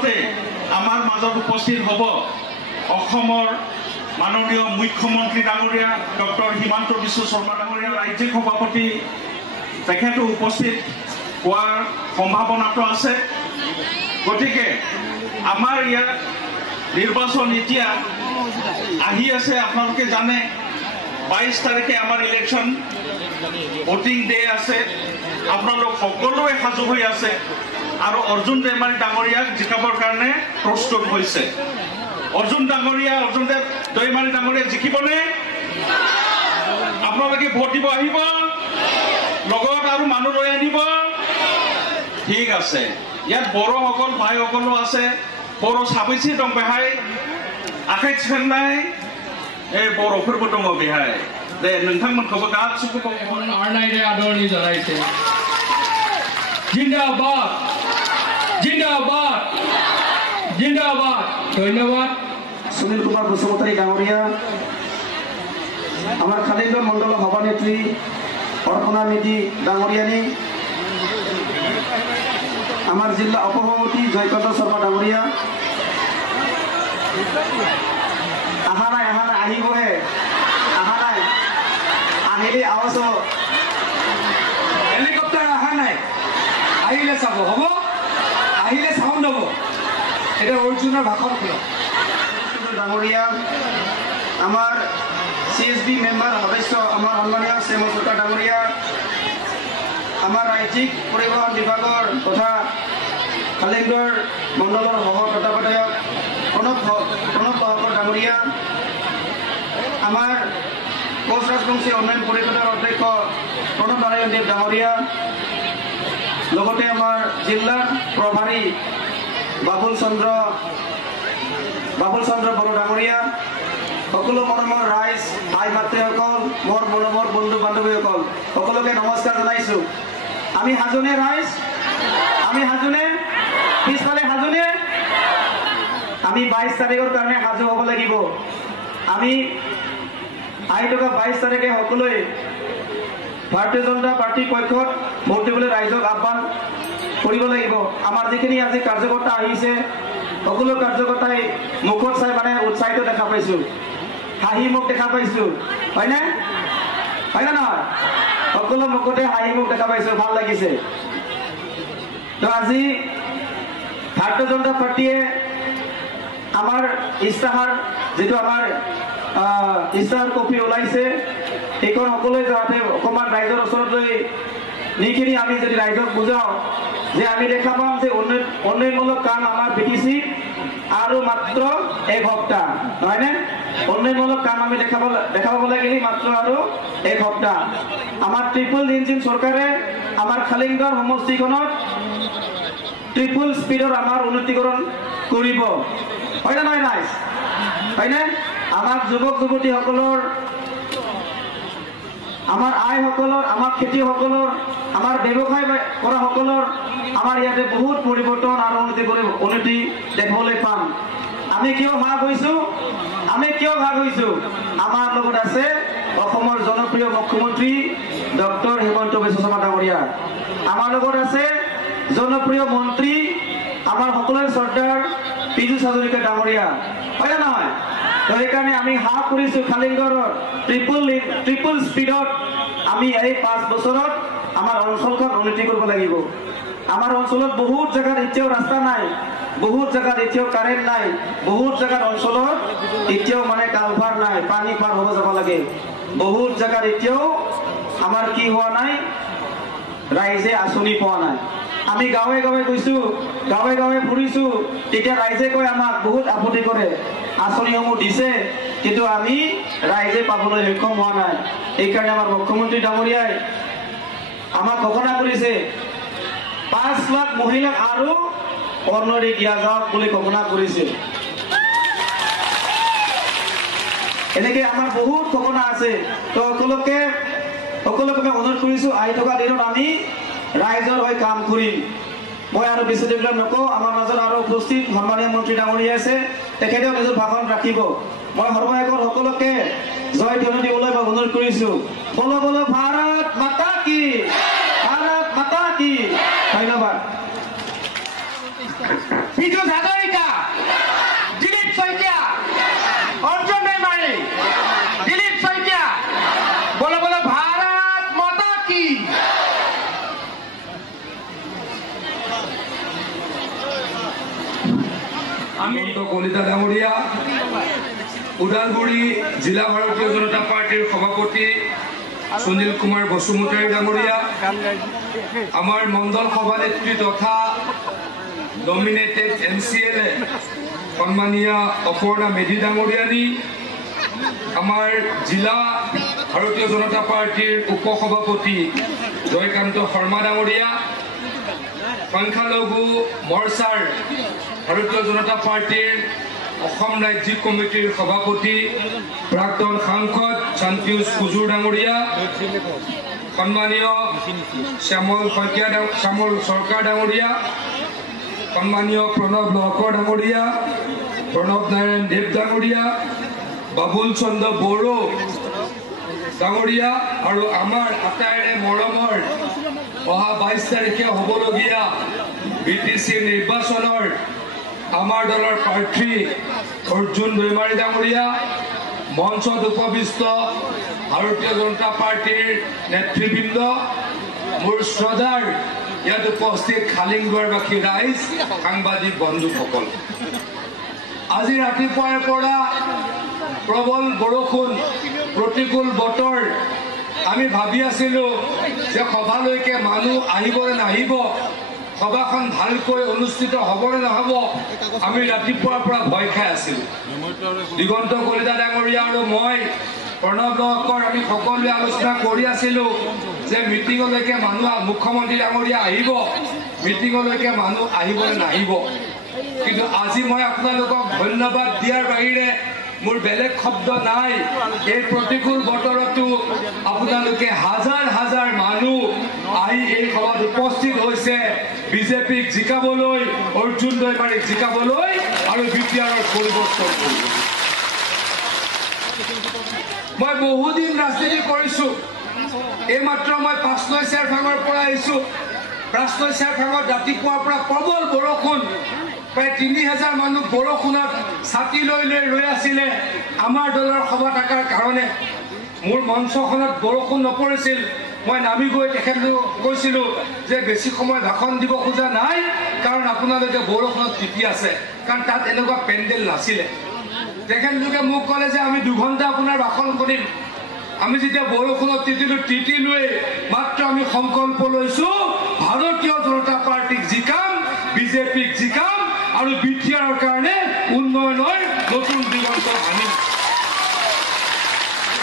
পাছতে আমাৰ মাজত উপস্থিত হ'ব অসমৰ মাননীয় মুখ্যমন্ত্ৰী ডাঙৰীয়া ডক্টৰ হিমন্ত বিশ্ব শৰ্মা ডাঙৰীয়া ৰাজ্যিক সভাপতি তেখেতো উপস্থিত হোৱাৰ সম্ভাৱনাটো আছে। গতিকে আমাৰ ইয়াত নিৰ্বাচন এতিয়া আহি আছে, আপোনালোকে জানে 22 তাৰিখে আমাৰ ইলেকশ্যন ভোটিং ডে আছে। আপোনালোক সকলোৱে সাজু হৈ আছে আৰু অৰ্জুন দৈমাৰী ডাঙৰীয়াক জিকাবৰ কাৰণে প্ৰস্তুত হৈছে। অৰ্জুন দৈমাৰী ডাঙৰীয়া জিকিবনে? আপোনালোকে ভোট দিব আহিব, লগত আৰু মানুহ লৈ আনিব। ঠিক আছে, ইয়াত বড়োসকল ভাইসকলো আছে। बर' साबैसे दं बेहाय? आखाइ थिखांनाय बर'फोरबो दङ बेहाय। दे नोंथांमोनखौबो गासिबो आरनायदे आदरनि जानायसे। जिंदाबाद जिंदाबाद जिंदाबाद। धन्यवाद। सुनील कुमार बसुमतारी डांगरिया, आमार खालिगढ़ मंडल सभानेत्री अर्पणा मेधि डांगरियानी, आमार जिला उपसभापति जयकांत शर्मा डांगरिया, आहा नाय आहिबहे, आहा नाय आहिले आवाज हो, हेलिकप्टार आहा नाय आहिले चाब हबो, आहिले साउंड हबो। এটা অর্জুনের ভাষণ ছিল ডাঙরিয়া, আমার সিএসবি মেম্বার সদস্য আমার সন্মানীয় শ্যামল সরকার ডাঙরিয়া, আমার রাজ্যিক পরিবহন বিভাগের তথা খালিগড় মণ্ডলের সহ তত্ত্বাবধায়ক প্রণব বহাকৰ ডাঙরিয়া, আমার কোচ রাজবংশী উন্নয়ন পরিষদের অধ্যক্ষ প্রণব নারায়ণ দেব ডাঙরিয়া, লগতে আমার জিলার প্রভারী বাবুল চন্দ্র বড়ো ডাঙরিয়া, সকলো মৰমৰ ৰাইজ, ভাই ভাতৃসকল, মোৰ মৰমৰ বন্ধু বান্ধৱীসকল, সকলোকে নমস্কাৰ জনাইছো। আমি হাজোনে ৰাইজ, আমি হাজোনে, পিছফালে হাজোনে, আমি 22 তাৰিখৰ কাৰণে সাজু হ'ব লাগিব। আমি আহি থকা 22 তাৰিখে সকলোৱে ভাৰতীয় জনতা পাৰ্টিৰ পক্ষত ভোট দিবলৈ ৰাইজক আহ্বান কৰিব লাগিব। আমাৰ যিখিনি আজি কাৰ্যকৰ্তা আহিছে, সকলো কাৰ্যকৰ্তাই মুখত চাই মানে উৎসাহিত দেখা পাইছো, হাঁহি মুখ দেখা পাইছো, হয়নে? হয় না নহয়? সকলো মুখতে হাঁহি মুখ দেখা পাইছো, ভাল লাগিছে। তো আজি ভাৰতীয় জনতা পাৰ্টিয়ে আমাৰ ইস্তাহাৰ, যিটো আমাৰ ইস্তাহাৰ কপি ওলাইছে, সেইখন সকলোৱে যাতে অকণমান ৰাইজৰ ওচৰত লৈ নিখিনি আমি যদি ৰাইজক বুজাওঁ যে আমি দেখা পাম যে উন্নয়নমূলক কাম আমাৰ বিটিসি আৰু মাত্ৰ 1 সপ্তাহ, নহয়নে? উন্নয়নমূলক কাম আমি দেখাব লাগিলে মাত্ৰ আৰু 1 সপ্তাহ। আমাৰ ট্ৰিপল ইঞ্জিন চৰকাৰে আমাৰ খালিগড় সমষ্টিখনত ট্ৰিপল স্পীডৰ আমাৰ উন্নতিকৰণ কৰিব, হয় না নহয় ৰাইজ? হয়নে? আমাৰ যুৱক যুৱতীসকলৰ, আমাৰ আইসকলৰ, আমাৰ খেতিয়কসকলৰ, আমাৰ ব্যৱসায় কৰা সকলৰ আমাৰ ইয়াতে বহুত পৰিৱৰ্তন আৰু উন্নতি দেখিবলৈ পাম। আমি কিয় ভাগ হৈছো? আমাৰ লগত আছে অসমৰ জনপ্ৰিয় মুখ্যমন্ত্ৰী ডক্টৰ হিমন্ত বিশ্ব শৰ্মা ডাঙৰীয়া, আমাৰ লগত আছে জনপ্ৰিয় মন্ত্ৰী আমাৰ সকলোৰে চৰ্দাৰ পীযুষ হাজৰিকা ডাঙৰীয়া, হয় না নহয়? তো সেইকাৰণে আমি হাত কৰিছো খালিগড়ৰ ট্ৰিপল স্পীডত আমি এই 5 বছৰত আমাৰ অঞ্চলখন উন্নতি কৰিব লাগিব। আমাৰ অঞ্চলত বহুত জায়গাত এতিয়াও ৰাস্তা নাই, বহুত জায়গাত এতিয়াও কাৰেণ্ট নাই, বহুত জায়গাত অঞ্চলত এতিয়াও মানে কালভাৰ নাই, পানী পাৰ হ'ব যাব লাগে। বহুত জায়গাত এতিয়াও আমাৰ কি হোৱা নাই, ৰাইজে আঁচনি পোৱা নাই। আমি গাঁৱে গাঁৱে গৈছো, গাঁৱে গাঁৱে ফুৰিছো, তেতিয়া ৰাইজে কয় আমাক বহুত আপত্তি কৰে, আঁচনিসমূহ দিছে কিন্তু আমি ৰাইজে পাবলৈ সক্ষম হোৱা নাই। এইকাৰণে আমাৰ মুখ্যমন্ত্ৰী ডাঙৰীয়াই আমাক ঘোষণা কৰিছে 5 লাখ মহিলাক আৰু অৰ্ণৰি দিয়া যাওক বুলি ঘোষণা কৰিছে। এনেকে আমাৰ বহুত ঘোষণা আছে। তো সকলোকে অনুৰোধ কৰিছো, আহি থকা দিনত আমি ৰাইজৰ হৈ কাম কৰিম। মই আৰু বেছি দেৰি নকওঁ, আমাৰ মাজত আৰু উপস্থিত সন্মানীয় মন্ত্ৰী ডাঙৰীয়া আছে, তেখেতেও নিজৰ ভাষণ ৰাখিব। মই সৰ্বশেষত সকলোকে জয় ধ্বনি দিবলৈ মই অনুৰোধ কৰিছো। বলো বলো ভাৰত মাতা কি, ভাৰত মাতা কি। ধন্যবাদ। পীযুষ হাজৰিকা, দিলীপ শইকীয়া, অৰ্জুন দৈমাৰী, দিলীপ শইকীয়া, বলো বলো ভাৰত মাতা কি। কলিতা ডাঙৰীয়া, ওদালগুৰি জিলা ভাৰতীয় জনতা পাৰ্টিৰ সভাপতি সুনীল কুমাৰ বসুমতাৰী ডাঙৰীয়া, আমাৰ মণ্ডল সভানেত্ৰী তথা নমিনেটেড MCLA সন্মানীয় অপৰ্ণা মেধি ডাঙৰীয়ানী, আমাৰ জিলা ভাৰতীয় জনতা পাৰ্টিৰ উপ সভাপতি জয়কান্ত শৰ্মা ডাঙৰীয়া, সংখ্যালঘু মৰ্চাৰ ভাৰতীয় জনতা পাৰ্টিৰ অসম ৰাজ্যিক কমিটিৰ সভাপতি প্ৰাক্তন সাংসদ শান্তিউজ কুজুৰ ডাঙৰীয়া, সন্মানীয় শ্যামল চৰকাৰ ডাঙৰীয়া, সন্মানীয় প্ৰণৱ লহকৰ ডাঙৰীয়া, প্ৰণৱ নাৰায়ণ দেৱ ডাঙৰীয়া, বাবুল চন্দ্ৰ বড়ো ডাঙৰীয়া আৰু আমাৰ আটাইৰে মৰমৰ অহা 22 তাৰিখে হ'বলগীয়া BTC নিৰ্বাচনৰ আমাৰ দলৰ প্ৰাৰ্থী অৰ্জুন দৈমাৰী ডাঙৰীয়া, মঞ্চত উপবিষ্ট ভাৰতীয় জনতা পাৰ্টিৰ নেতৃবৃন্দ, মোৰ শ্ৰদ্ধাৰ ইয়াত উপস্থিত খালিংগড়বাসী ৰাইজ, সাংবাদিক বন্ধুসকল, আজি ৰাতিপুৱাৰ পৰা প্ৰবল বৰষুণ, প্ৰতিকূল বতৰ। আমি ভাবি আছিলো যে সভালৈকে মানুহ আহিব নে নাহিব, সভাখন ভালকৈ অনুষ্ঠিত হ'ব নে নহ'ব। আমি ৰাতিপুৱাৰ পৰা ভয় খাই আছিলো। দিগন্ত কলিতা ডাঙৰীয়া আৰু মই প্ৰণৱ লহকৰ আমি সকলোৱে আলোচনা কৰি আছিলো যে মিটিঙলৈকে মানুহ, মুখ্যমন্ত্ৰী ডাঙৰীয়া আহিব, মিটিঙলৈকে মানুহ আহিব নে নাহিব। কিন্তু আজি মই আপোনালোকক ধন্যবাদ দিয়াৰ বাহিৰে মোৰ বেলেগ শব্দ নাই। এই প্ৰতিকূল বতৰতো আপোনালোকে হাজাৰ হাজাৰ মানুহ আহি এই সভাত উপস্থিত হৈছে বিজেপিক জিকাবলৈ, অৰ্জুন দৈমাৰীক জিকাবলৈ আৰু বিটিআৰৰ পৰিৱৰ্তন কৰিবলৈ। মই বহুদিন ৰাজনীতি কৰিছো। এইমাত্ৰ মই পাঁচনৈ চেৰফাঙৰ পৰা আহিছো। পাঁচনৈ চেৰফাঙত ৰাতিপুৱাৰ পৰা প্ৰবল বৰষুণ, প্ৰায় 3000 মানুহ বৰষুণত ছাতি লৈ ৰৈ আছিলে আমাৰ দলৰ সভা থকাৰ কাৰণে। মোৰ মঞ্চখনত বৰষুণ নপৰিছিল। মই নামি গৈ তেখেতলোকক কৈছিলো যে বেছি সময় ভাষণ দিব খোজা নাই, কাৰণ আপোনালোকে বৰষুণত তিতি আছে, কাৰণ তাত এনেকুৱা পেণ্ডেল নাছিলে। তেখেতলোকে মোক ক'লে যে আমি 2 ঘণ্টা আপোনাৰ ভাষণ শুনিম। আমি যেতিয়া বৰষুণত তিতিলোৱে মাত্ৰ আমি সংকল্প লৈছো ভাৰতীয় জনতা পাৰ্টিক জিকাম, বিজেপিক জিকাম আৰু বিটিআৰৰ কাৰণে উন্নয়নৰ নতুন দিগন্ত আনিম।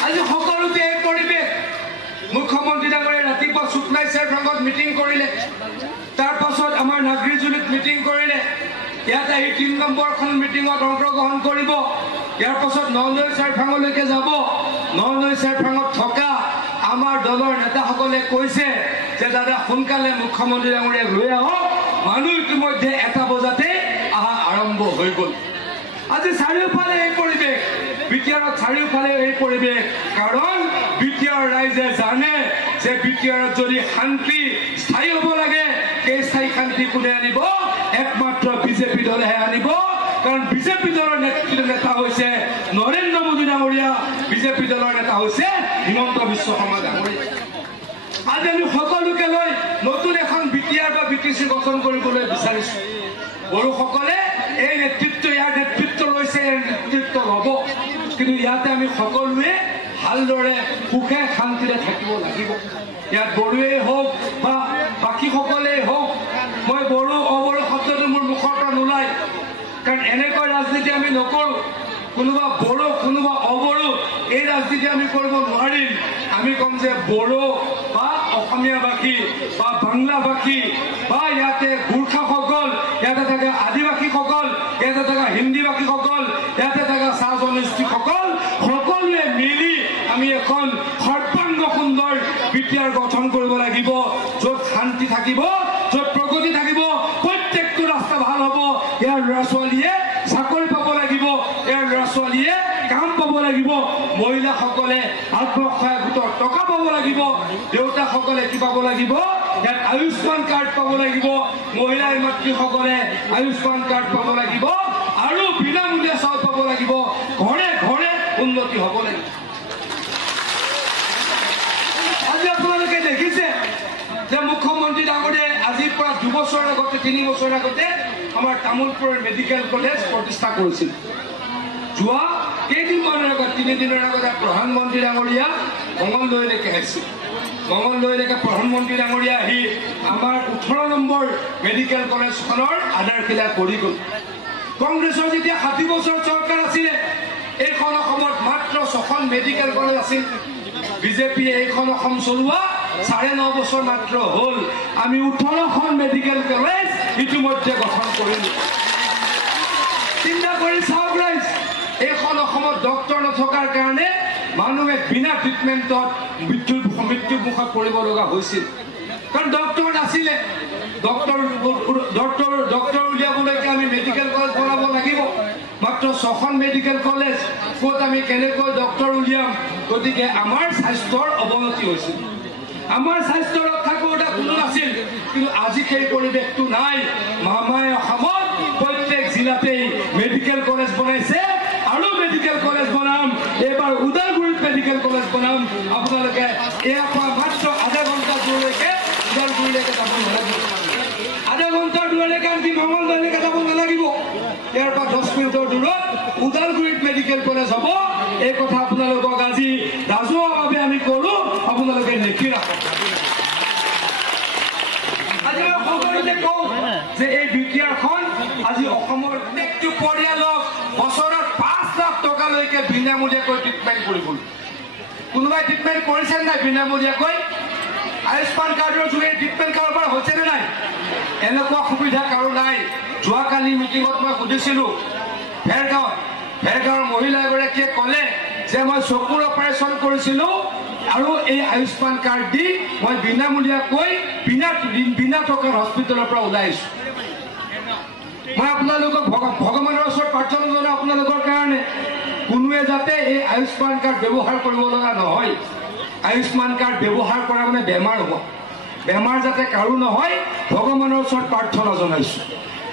আজি সকলোতে এই পৰিৱেশ। মুখ্যমন্ত্ৰী ডাঙৰীয়া ৰাতিপুৱা চুকনাই চেৰফাঙত মিটিং কৰিলে, তাৰ পাছত আমাৰ নাগৰিজুলিত মিটিং কৰিলে, ইয়াত আহি 3 নম্বৰখন মিটিঙত অংশগ্ৰহণ কৰিব। ইয়াৰ পাছত ননৈ চেৰফাঙলৈকে যাব। ননৈ চেৰফাঙত থকা আমাৰ দলৰ নেতাসকলে কৈছে যে দাদা সোনকালে মুখ্যমন্ত্ৰী ডাঙৰীয়াক লৈ আহক, মানুহ ইতিমধ্যে 1টা বজাতে অহা আৰম্ভ হৈ গ'ল। আজি চাৰিওফালে এই পৰিৱেশ, বিটিআৰত চাৰিওফালে এই পৰিৱেশ, কাৰণ বিটিআৰ ৰাইজে জানে যে বিটিআৰত যদি শান্তি স্থায়ী হ'ব লাগে, সেই স্থায়ী শান্তি কোনে আনিব? একমাত্ৰ বিজেপি দলেহে আনিব। কাৰণ বিজেপি দলৰ নেতা হৈছে নৰেন্দ্ৰ মোদী ডাঙৰীয়া, বিজেপি দলৰ নেতা হৈছে হিমন্ত বিশ্ব শৰ্মা ডাঙৰীয়া। আজি আমি সকলোকে লৈ নতুন এখন বিটিআৰ বা BTC গঠন কৰিবলৈ বিচাৰিছো। বড়োসকলে এই নেতৃত্ব, ইয়াৰ নেতৃত্ব লৈছে, এই নেতৃত্ব ল'ব। কিন্তু ইয়াতে আমি সকলোৱে ভালদৰে সুখে শান্তিৰে থাকিব লাগিব। ইয়াত বড়োৱেই হওক বা বাকীসকলেই হওক, মই বড়ো অবড়ো শব্দটো মোৰ মুখৰ পৰা নোলায়, কাৰণ এনেকৈ ৰাজনীতি আমি নকৰোঁ। কোনোবা বড়ো কোনোবা অবড়ো এই ৰাজনীতি আমি কৰিব নোৱাৰিম। আমি ক'ম যে বড়ো বা অসমীয়াবাসী বা বাংলাভাষী বা ইয়াতে গোৰ্খাসকল, ইয়াতে থকা আদিবাসীসকল, ইয়াতে থকা হিন্দীভাষীসকল, ইয়াতে থকা চাহ জনগোষ্ঠীসকল, সকলোৱে মিলি আমি এখন সৰ্বাংগ সুন্দৰ বিটিআৰ গঠন কৰিব লাগিব, য'ত শান্তি থাকিব, য'ত প্ৰগতি থাকিব, প্ৰত্যেকটো ৰাস্তা ভাল হ'ব। ইয়াৰ ল'ৰা ছোৱালীয়ে চাকৰি পাব লাগিব, ইয়াৰ ল'ৰা ছোৱালীয়ে কাম পাব লাগিব, মহিলাসকলে আত্মসহায়ক গোটৰ টকা পাব লাগিব, দেউতাকসকলে কি পাব লাগিব? ইয়াত আয়ুষ্মান কাৰ্ড পাব লাগিব, মহিলা মাতৃসকলে আয়ুষ্মান কাৰ্ড পাব লাগিব আৰু বিনামূলীয়া চাউল পাব লাগিব, ঘৰে ঘৰে উন্নতি হ'ব লাগিব। আজি আপোনালোকে দেখিছে যে মুখ্যমন্ত্ৰী ডাঙৰীয়াই আজিৰ পৰা 2 বছৰ আগতে 3 বছৰ আগতে আমাৰ তামোলপুৰৰ মেডিকেল কলেজ প্ৰতিষ্ঠা কৰিছিল। যোৱা কেইদিনমানৰ আগত 3 দিনৰ আগতে প্ৰধানমন্ত্ৰী ডাঙৰীয়া মঙলদৈলৈকে আহিছিল। মঙলদৈলৈকে প্ৰধানমন্ত্ৰী ডাঙৰীয়া আহি আমাৰ 18 নম্বৰ মেডিকেল কলেজখনৰ আধাৰশিলা কৰি গ'ল। কংগ্ৰেছৰ যেতিয়া 60 বছৰ চৰকাৰ আছিলে এইখন অসমত মাত্ৰ 6খন মেডিকেল কলেজ আছিল। বিজেপিয়ে এইখন অসম চলোৱা 9.5 বছৰ মাত্ৰ হ'ল। আমি 18খন মেডিকেল কলেজ ইতিমধ্যে গঠন কৰিলোঁ। চিন্তা কৰি চাওক ৰাইজ, এইখন অসমত ডক্টৰ নথকাৰ কাৰণে মানুহে বিনা ট্ৰিটমেণ্টত মৃত্যুৰ মুখত পৰিব লগা হৈছিল। কাৰণ ডক্টৰ নাছিলে। ডক্টৰ উলিয়াবলৈকে আমি মেডিকেল কলেজ বনাব লাগিব। মাত্ৰ 6খন মেডিকেল কলেজ, ক'ত আমি কেনেকৈ ডক্টৰ উলিয়াম? গতিকে আমাৰ স্বাস্থ্যৰ অৱনতি হৈছিল। আমাৰ স্বাস্থ্য ৰক্ষা কৰোঁতা কোনো নাছিল। কিন্তু আজি সেই পৰিৱেশটো নাই। মামাই অসমত প্ৰত্যেক জিলাতেই মেডিকেল কলেজ বনাইছে আৰু মেডিকেল কলেজ বনাম। এইবাৰ ওদালগুৰিত মেডিকেল কলেজ বনাম। আপোনালোকে ইয়াৰ পৰা মাত্ৰ আধা ঘণ্টা দূৰলৈকে ওদালগুৰিলৈকে যাব নালাগিব। আধা ঘণ্টাৰ দূৰলৈকে আনকি মঙলদৈলৈকে যাব নালাগিব। ইয়াৰ পৰা 10 মিনিটৰ দূৰত ওদালগুৰিত মেডিকেল কলেজ হ'ব। এই কথা আপোনালোকক আজি ৰাজহুৱাভাৱে আমি কৰোঁ, আপোনালোকে লিখি ৰাখক। আজি মই সকলোকে কওঁ যে এই বিটিআৰখন আজি অসমৰ প্ৰত্যেকটো পৰিয়ালক বছৰত 5 লাখ টকালৈকে বিনামূলীয়াকৈ ট্ৰিটমেণ্ট কৰিব। কোনোবাই ট্ৰিটমেণ্ট কৰিছে নাই বিনামূলীয়াকৈ? আয়ুষ্মান কাৰ্ডৰ যোগেদি ট্ৰিটমেণ্ট কাৰোবাৰ হৈছেনে নাই? এনেকুৱা সুবিধা কাৰো নাই। যোৱাকালি মিটিঙত মই সুধিছিলোঁ ভেৰগাঁৱৰ মহিলা এগৰাকীয়ে ক'লে যে মই চকুৰ অপাৰেশ্যন কৰিছিলোঁ আৰু এই আয়ুষ্মান কাৰ্ড দি মই বিনামূলীয়াকৈ বিনা টকাৰ হস্পিটেলৰ পৰা ওলাই আহিছোঁ। মই আপোনালোকক ভগৱানৰ ওচৰত প্ৰাৰ্থনা জনাওঁ আপোনালোকৰ কাৰণে কোনোৱে যাতে এই আয়ুষ্মান কাৰ্ড ব্যৱহাৰ কৰিব লগা নহয়। আয়ুষ্মান কাৰ্ড ব্যৱহাৰ কৰা মানে বেমাৰ হ'ব। বেমাৰ যাতে কাৰো নহয় ভগৱানৰ ওচৰত প্ৰাৰ্থনা জনাইছোঁ।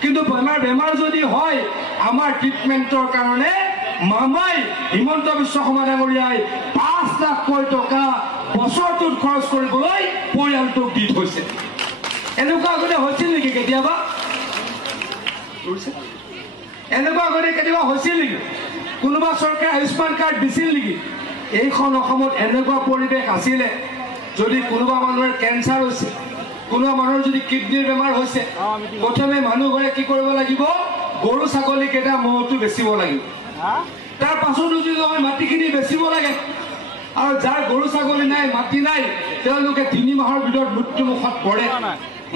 কিন্তু বেমাৰ যদি হয় আমাৰ ট্ৰিটমেণ্টৰ কাৰণে মামাই হিমন্ত বিশ্ব শৰ্মা ডাঙৰীয়াই 5 লাখকৈ টকা বছৰটোত খৰচ কৰিবলৈ পৰিয়ালটোক দি থৈছে। এনেকুৱা আগতে হৈছিল নেকি কেতিয়াবা? এনেকুৱা আগতে কেতিয়াবা হৈছিল নেকি? কোনোবা চৰকাৰে আয়ুষ্মান কাৰ্ড দিছিল নেকি? এইখন অসমত এনেকুৱা পৰিৱেশ আছিলে, যদি কোনোবা মানুহৰ কেঞ্চাৰ হৈছে, কোনোবা মানুহৰ যদি কিডনিৰ বেমাৰ হৈছে, প্ৰথমে মানুহবোৰে কি কৰিব লাগিব? গৰু ছাগলী কেইটা মহটো বেচিব লাগিব। তাৰ পাছতো যদি নহয় মাটিখিনি বেচিব লাগে। আৰু যাৰ গৰু ছাগলী নাই, মাটি নাই, তেওঁলোকে 3 মাহৰ ভিতৰত মৃত্যুমুখত পৰে।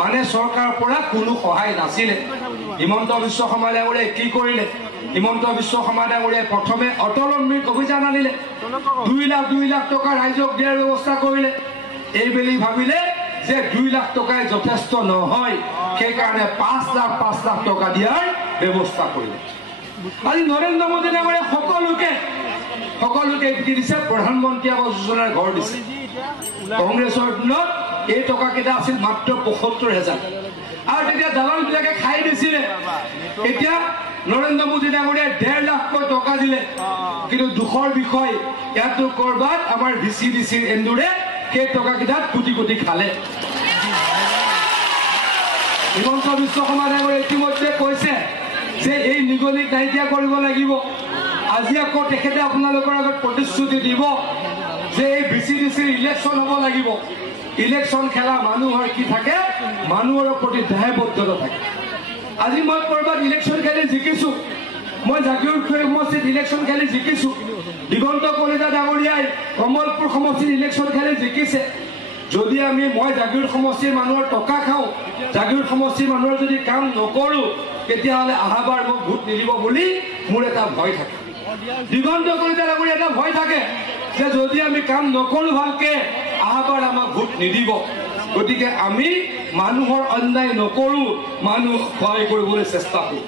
মানে চৰকাৰৰ পৰা কোনো সহায় নাছিলে। হিমন্ত বিশ্ব শৰ্মা ডাঙৰীয়াই কি কৰিলে? হিমন্ত বিশ্ব শৰ্মা ডাঙৰীয়াই প্ৰথমে অটল অমৃত অভিযান আনিলে। 2 লাখ টকা ৰাইজক দিয়াৰ ব্যৱস্থা কৰিলে। এইবেলি ভাবিলে যে 2 লাখ টকাই যথেষ্ট নহয়, সেইকাৰণে 5 লাখ টকা দিয়াৰ ব্যৱস্থা কৰিলে। আজি নৰেন্দ্ৰ মোদী ডাঙৰীয়াই সকলোকে কি দিছে? প্ৰধানমন্ত্ৰী আৱাস যোজনাৰ ঘৰ দিছে। কংগ্ৰেছৰ দিনত এই টকাকেইটা আছিল মাত্ৰ 75,000 আৰু তেতিয়া দালালবিলাকে খাই দিছিলে। এতিয়া নৰেন্দ্ৰ মোদী ডাঙৰীয়াই 1.5 লাখকৈ টকা দিলে। কিন্তু দুখৰ বিষয়, ইয়াতো কৰবাত আমাৰ VCDCৰ এন্দুৰে সেই টকাকেইটাত কোটি কোটি খালে। হিমন্ত বিশ্ব শৰ্মা ডাঙৰীয়াই ইতিমধ্যে কৈছে যে এই নিগনিক নাইকিয়া কৰিব লাগিব। আজি আকৌ তেখেতে আপোনালোকৰ আগত প্ৰতিশ্ৰুতি দিব যে এই VCDCৰ ইলেকশ্যন হ'ব লাগিব। ইলেকশ্যন খেলা মানুহৰ কি থাকে? মানুহৰ প্ৰতি দায়বদ্ধতা থাকে। আজি মই ক'ৰবাত ইলেকশ্যন খেলি জিকিছোঁ, মই জাগীৰোড সমষ্টিত ইলেকশ্যন খেলি জিকিছোঁ। দিগন্ত কলিতা ডাঙৰীয়াই কমলপুৰ সমষ্টিত ইলেকশ্যন খেলি জিকিছে। যদি মই জাগীৰোড সমষ্টিৰ মানুহৰ টকা খাওঁ, জাগীৰোড সমষ্টিৰ মানুহৰ যদি কাম নকৰোঁ, তেতিয়াহ'লে অহাবাৰ মোক ভোট নিদিব বুলি মোৰ এটা ভয় থাকে। দিগন্ত কলিতা ডাঙৰীয়া এটা ভয় থাকে যে যদি আমি কাম নকৰোঁ ভালকে, অহাবাৰ আমাক ভোট নিদিব। গতিকে আমি মানুহৰ অন্যায় নকৰোঁ, মানুহ সহায় কৰিবলৈ চেষ্টা কৰোঁ।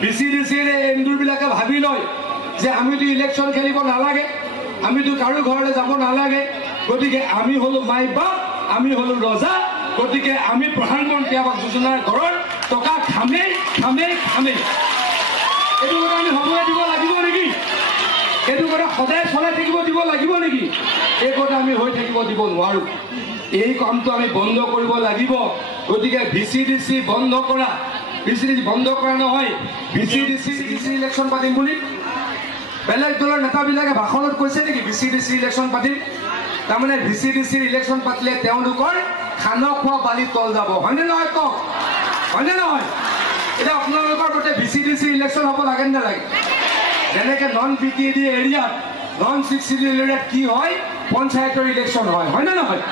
VCDCৰ এন্দুৰবিলাকে ভাবি লয় যে আমিতো ইলেকশ্যন খেলিব নালাগে, আমিতো কাৰো ঘৰলৈ যাব নালাগে, গতিকে আমি হ'লো মাই বাপ, আমি হলো ৰজা গতিকে আমি প্ৰধানমন্ত্ৰী আৱাস যোজনাৰ ঘৰৰ টকা খামেই খামেই খামেই এইটো কথা আমি সময় দিব লাগিব নেকি এইটো কথা সদায় চলাই থাকিব দিব লাগিব নেকি এই কথা আমি হৈ থাকিব দিব নোৱাৰো এই কামটো আমি বন্ধ কৰিব লাগিব গতিকে VCDC বন্ধ কৰা VCDC বন্ধ কৰা নহয় VCDC ইলেকশ্যন পাতিম বুলি বেলেগ দলৰ নেতাবিলাকে ভাষণত কৈছে নেকি VCDC ইলেকশ্যন পাতিম তাৰমানে VCDC ইলেকশ্যন পাতিলে তেওঁলোকৰ খানা খোৱা বালি তল যাব হয়নে নহয় কওক হয়নে নহয় এটা আপোনালোকৰ প্ৰতি VCDC ইলেকশ্যন হ'ব লাগে নে নালাগে যেনেকৈ নন BTD এৰিয়াত নন 6CD এৰিয়াত কি হয় পঞ্চায়তৰ ইলেকশ্যন হয় হয়নে নহয়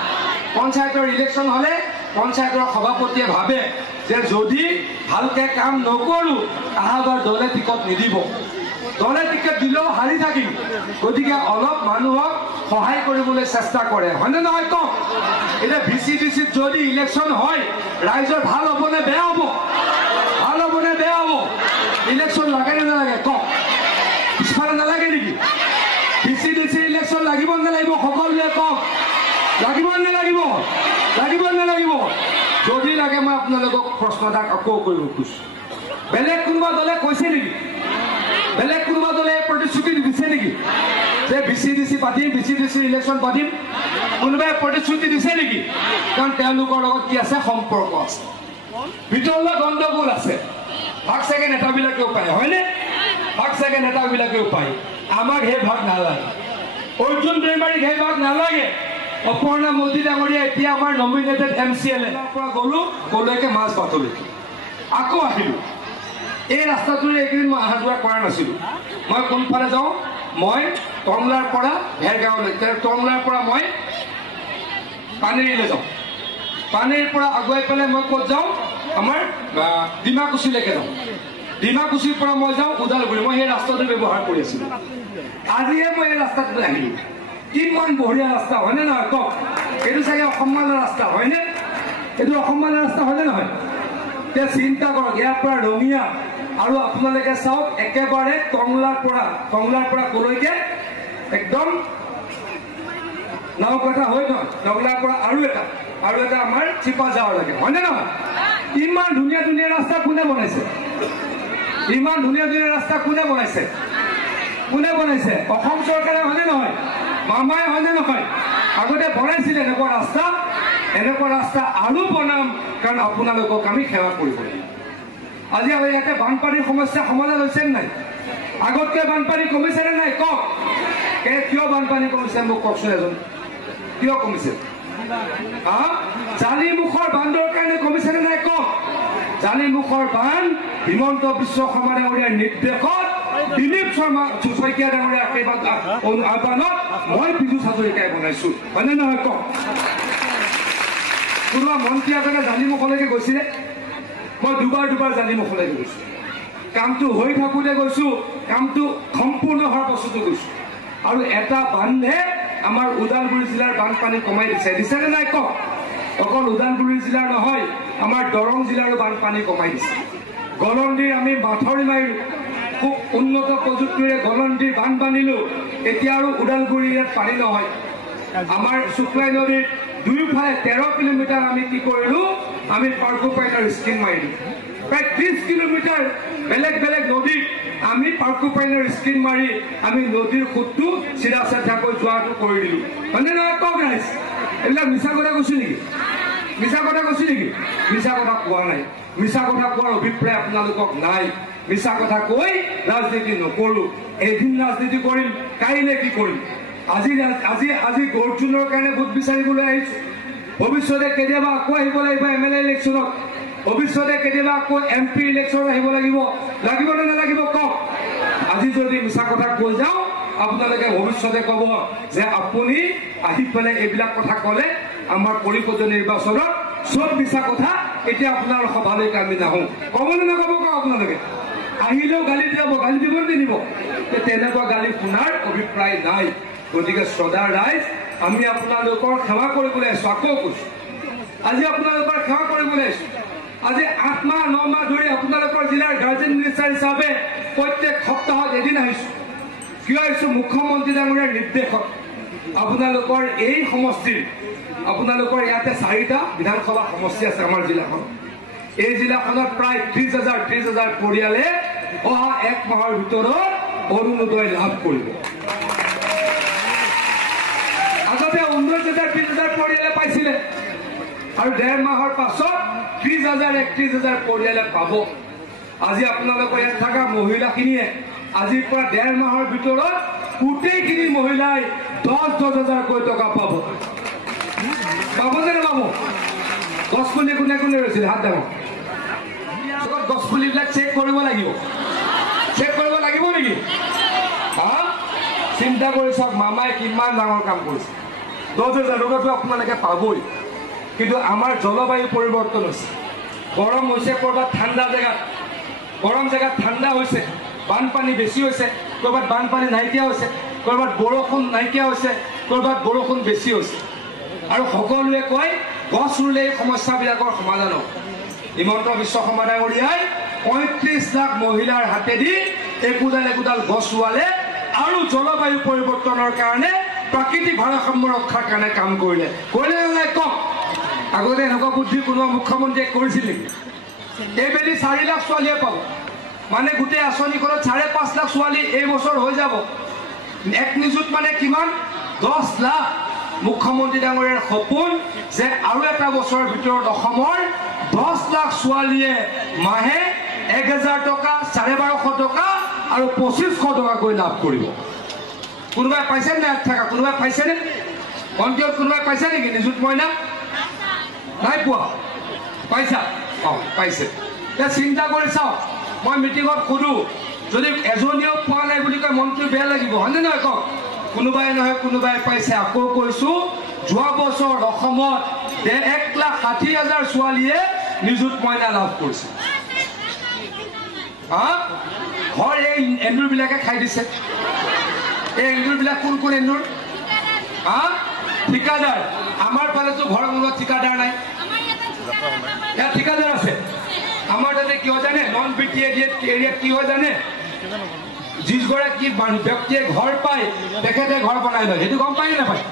পঞ্চায়তৰ ইলেকশ্যন হ'লে পঞ্চায়তৰ সভাপতিয়ে ভাবে যে যদি ভালকৈ কাম নকৰোঁ আহাবাৰ দলে টিকট নিদিব দলে টিকট দিলেও হাৰি থাকিম গতিকে অলপ মানুহক সহায় কৰিবলৈ চেষ্টা কৰে হয়নে নহয় কওক এতিয়া VCDCত যদি ইলেকশ্যন হয় ৰাইজৰ ভাল হ'বনে বেয়া হ'ব ভাল হ'বনে বেয়া হ'ব ইলেকশ্যন লাগে নে নালাগে কওক পিছফালে নালাগে নেকি VCDC ইলেকশ্যন লাগিব নালাগিব সকলোৱে কওক লাগিব নালাগিব লাগিব নালাগিব যদি লাগে মই আপোনালোকক প্ৰশ্ন এটা আকৌ কৰিব খুজিছোঁ বেলেগ কোনোবা দলে কৈছে নেকি বেলেগ কোনোবা দলে প্ৰতিশ্ৰুতি দিছে নেকি যে VCDC পাতিম VCDC ইলেকশ্যন পাতিম কোনোবাই প্ৰতিশ্ৰুতি দিছে নেকি কাৰণ তেওঁলোকৰ লগত কি আছে সম্পৰ্ক আছে ভিতৰুৱা গণ্ডগোল আছে ভাগ চাগে নেতাবিলাকেও পায় হয়নে ভাগ চাগে নেতাবিলাকেও পায় আমাক সেই ভাগ নালাগে অৰ্জুন দৈমাৰীক সেই ভাগ নালাগে অপৰ্ণা মোদী ডাঙৰীয়া এতিয়া আমাৰ নমিনেটেড MCLA পৰা গ'লো কলৈকে মাছ বাটলৈকে আকৌ আহিলোঁ এই ৰাস্তাটোৰে এইকেইদিন মই অহা যোৱা কৰা নাছিলোঁ মই কোনফালে যাওঁ মই টংলাৰ পৰা ভেৰগাঁৱলৈ টংলাৰ পৰা মই পানেৰীলৈ যাওঁ পানেৰীৰ পৰা আগুৱাই পেলাই মই ক'ত যাওঁ আমাৰ ডিমাকুছিলৈকে যাওঁ ডিমাকুছিৰ পৰা মই যাওঁ ওদালগুৰি মই সেই ৰাস্তাটো ব্যৱহাৰ কৰি আছিলোঁ আজিহে মই এই ৰাস্তাটোলৈ আহিলোঁ কিমান বঢ়িয়া ৰাস্তা হয়নে নহয় কওক এইটো চাগে অসন্মানৰ ৰাস্তা হয়নে এইটো অসন্মানৰ ৰাস্তা হয়নে নহয় এতিয়া চিন্তা কৰক ইয়াৰ পৰা ৰঙিয়া আৰু আপোনালোকে চাওক একেবাৰে টংলাৰ পৰা কলৈকে একদম নাওকটা হৈ নহয় টংলাৰ পৰা আৰু এটা আমাৰ চিপাঝাৰলৈকে হয়নে নহয় ইমান ধুনীয়া ধুনীয়া ৰাস্তা কোনে বনাইছে ইমান ধুনীয়া ধুনীয়া ৰাস্তা কোনে বনাইছে অসম চৰকাৰে হয়নে নহয় মামাই হয়নে নহয় আগতে বনাইছিলে এনেকুৱা ৰাস্তা আৰু বনাম কাৰণ আপোনালোকক আমি সেৱা কৰিব লাগিব আজি আমাৰ ইয়াতে বানপানীৰ সমস্যা সমাধান হৈছে নাই আগতকৈ বানপানী কমিছে নে নাই কওক কিয় বানপানী কমিছে মোক কওকচোন এজন কিয় কমিছে জালিমুখৰ বান্ধৰ কাৰণে কমিছে নে নাই কওক জালিমুখৰ বান্ধ হিমন্ত বিশ্ব শৰ্মা ডাঙৰীয়াৰ নিৰ্দেশত দিলীপ শইকীয়া ডাঙৰীয়াৰ আহ্বানত মই পীযুষ হাজৰিকাই বনাইছো হয়নে নহয় কওক কোনোবা মন্ত্ৰী এজনে জালিমুখলৈকে গৈছিলে মই দুবাৰ জালিমুখলৈকে গৈছো কামটো হৈ থাকোঁতে গৈছো কামটো সম্পূৰ্ণ হোৱাৰ পাছতো গৈছো আৰু এটা বান্ধে আমাৰ ওদালগুৰি জিলাৰ বানপানী কমাই দিছেনে নাই কওক অকল ওদালগুৰি জিলাৰ নহয় আমাৰ দৰং জিলাৰো বানপানী কমাই দিছে গলন্দিৰ আমি মাথৰি মাৰিলোঁ খুব উন্নত প্ৰযুক্তিৰে গলন্দিৰ বান্ধ বান্ধিলোঁ এতিয়া আৰু ওদালগুৰি ইয়াত পানী নহয় আমাৰ শুক্লাই নদীৰ দুয়োফালে 13 কিলোমিটাৰ আমি কি কৰিলোঁ আমি পাৰ্কোপাইনৰ স্কিম মাৰিলোঁ প্ৰায় 30 কিলোমিটাৰ বেলেগ নদীত আমি পাৰ্কোপাইনৰ স্কিম মাৰি আমি নদীৰ সোঁতটো চিধা চাধাকৈ যোৱাটো কৰি দিলোঁ হয়নে নহয় কওক ৰাইজ এইবিলাক মিছা কথা কৈছোঁ নেকি মিছা কথা কোৱা নাই মিছা কথা কোৱাৰ অভিপ্ৰায় আপোনালোকক নাই মিছা কথা কৈ ৰাজনীতি নকৰোঁ এদিন ৰাজনীতি কৰিম কাইলৈ কি কৰিম আজি অৰ্জুনৰ কাৰণে ভোট বিচাৰিবলৈ আহিছোঁ ভৱিষ্যতে কেতিয়াবা আকৌ আহিব লাগিব MLA ইলেকশ্যনত ভৱিষ্যতে কেতিয়াবা আকৌ MP ইলেকশ্যনত আহিব লাগিব নে নালাগিব কওক আজি যদি মিছা কথা কৈ যাওঁ আপোনালোকে ভৱিষ্যতে ক'ব যে আপুনি আহি পেলাই এইবিলাক কথা ক'লে আমাৰ পৰিষদ নিৰ্বাচনত চব মিছা কথা এতিয়া আপোনাৰ সভালৈকে আমি নাহোঁ ক'বনে নক'ব কওক আপোনালোকে আহিলেও গালি দিব নিদিব তেনেকুৱা গালি শুনাৰ অভিপ্ৰায় নাই গতিকে শ্ৰদ্ধাৰ ৰাইজ আমি আপোনালোকৰ সেৱা কৰিবলৈ আহিছোঁ আকৌ কৈছোঁ আজি আপোনালোকৰ সেৱা কৰিবলৈ আহিছোঁ আজি 8 মাহ 9 মাহ ধৰি আপোনালোকৰ জিলাৰ গাৰ্জেন মিনিষ্টাৰ হিচাপে প্ৰত্যেক সপ্তাহত এদিন আহিছোঁ কিয় আহিছোঁ মুখ্যমন্ত্ৰী ডাঙৰীয়াৰ নিৰ্দেশত আপোনালোকৰ এই সমষ্টিৰ আপোনালোকৰ ইয়াতে 4টা বিধানসভা সমষ্টি আছে আমাৰ জিলাখন এই জিলাখনত প্ৰায় 30,000 পৰিয়ালে অহা 1 মাহৰ ভিতৰত অৰুণোদয় লাভ কৰিব আগতে 19,000 পৰিয়ালে পাইছিলে আৰু 1.5 মাহৰ পাছত 30,000 পৰিয়ালে পাব আজি আপোনালোকৰ ইয়াত থকা মহিলাখিনিয়ে আজিৰ পৰা 1.5 মাহৰ ভিতৰত গোটেইখিনি মহিলাই 10,000 টকা পাব নে পাব গছপুলি কোনে কোনে ৰৈছিল হাত দাঙক গছপুলিবিলাক চেক কৰিব লাগিব নেকি চিন্তা কৰি চাওক মামাই কিমান ডাঙৰ কাম কৰিছে 10,000 টকাটো আপোনালোকে পাবই কিন্তু আমাৰ জলবায়ু পৰিৱৰ্তন হৈছে গৰম হৈছে কৰবাত ঠাণ্ডা জেগাত গৰম জেগাত ঠাণ্ডা হৈছে বানপানী বেছি হৈছে কৰবাত বানপানী নাইকিয়া হৈছে কৰবাত বৰষুণ নাইকিয়া হৈছে কৰবাত বৰষুণ বেছি হৈছে আৰু সকলোৱে কয় গছ ৰুলে এই সমস্যাবিলাকৰ সমাধান হ'ব হিমন্ত বিশ্ব শৰ্মা ডাঙৰীয়াই 35 লাখ মহিলাৰ হাতেদি একোডাল গছ ৰুৱালে আৰু জলবায়ু পৰিৱৰ্তনৰ কাৰণে প্ৰাকৃতিক ভাৰসাম্য ৰক্ষাৰ কাৰণে কাম কৰিলে নাই কওক আগতে এনেকুৱা বুদ্ধি কোনোবা মুখ্যমন্ত্ৰীয়ে কৰিছিল নেকি এইবেলি 4 লাখ ছোৱালীয়ে পাব মানে গোটেই আঁচনিখনত 5.5 লাখ ছোৱালী এই বছৰ হৈ যাব এক নিযুত মানে কিমান 10 লাখ মুখ্যমন্ত্ৰী ডাঙৰীয়াৰ সপোন যে আৰু এটা বছৰৰ ভিতৰত অসমৰ 10 লাখ ছোৱালীয়ে মাহে 1,000 টকা 1250 টকা আৰু 2500 টকাকৈ লাভ কৰিব কোনোবাই পাইছে নে থাকা কোনোবাই পাইছেনে অন্ত্যত কোনোবাই পাইছে নেকি নিযুত মইনা নাই পোৱা পাইছা পাইছে এতিয়া চিন্তা কৰি চাওক মই মিটিঙত সুধো যদি এজনীও পোৱা নাই বুলি কয় মনটো বেয়া লাগিব হয়নে নহয় কওক কোনোবাই নহয় কোনোবাই পাইছে আকৌ কৈছো যোৱা বছৰ অসমত 1,60,000 ছোৱালীয়ে নিযুত মইনা লাভ কৰিছে ঘৰ এই এন্দুৰবিলাকে খাই দিছে এই এন্দুৰবিলাক কোন এন্দুৰ ঠিকাদাৰ আমাৰ ফালেতো ঘৰ কোনোবা ঠিকাদাৰ নাই ইয়াত ঠিকাদাৰ আছে আমাৰ তাতে কিয় জানে নন বিটি এৰিয়াত কি হয় জানে যিগৰাকী ব্যক্তিয়ে ঘৰ পায় তেখেতে ঘৰ বনাই লয় সেইটো গম পায় নে নাপায়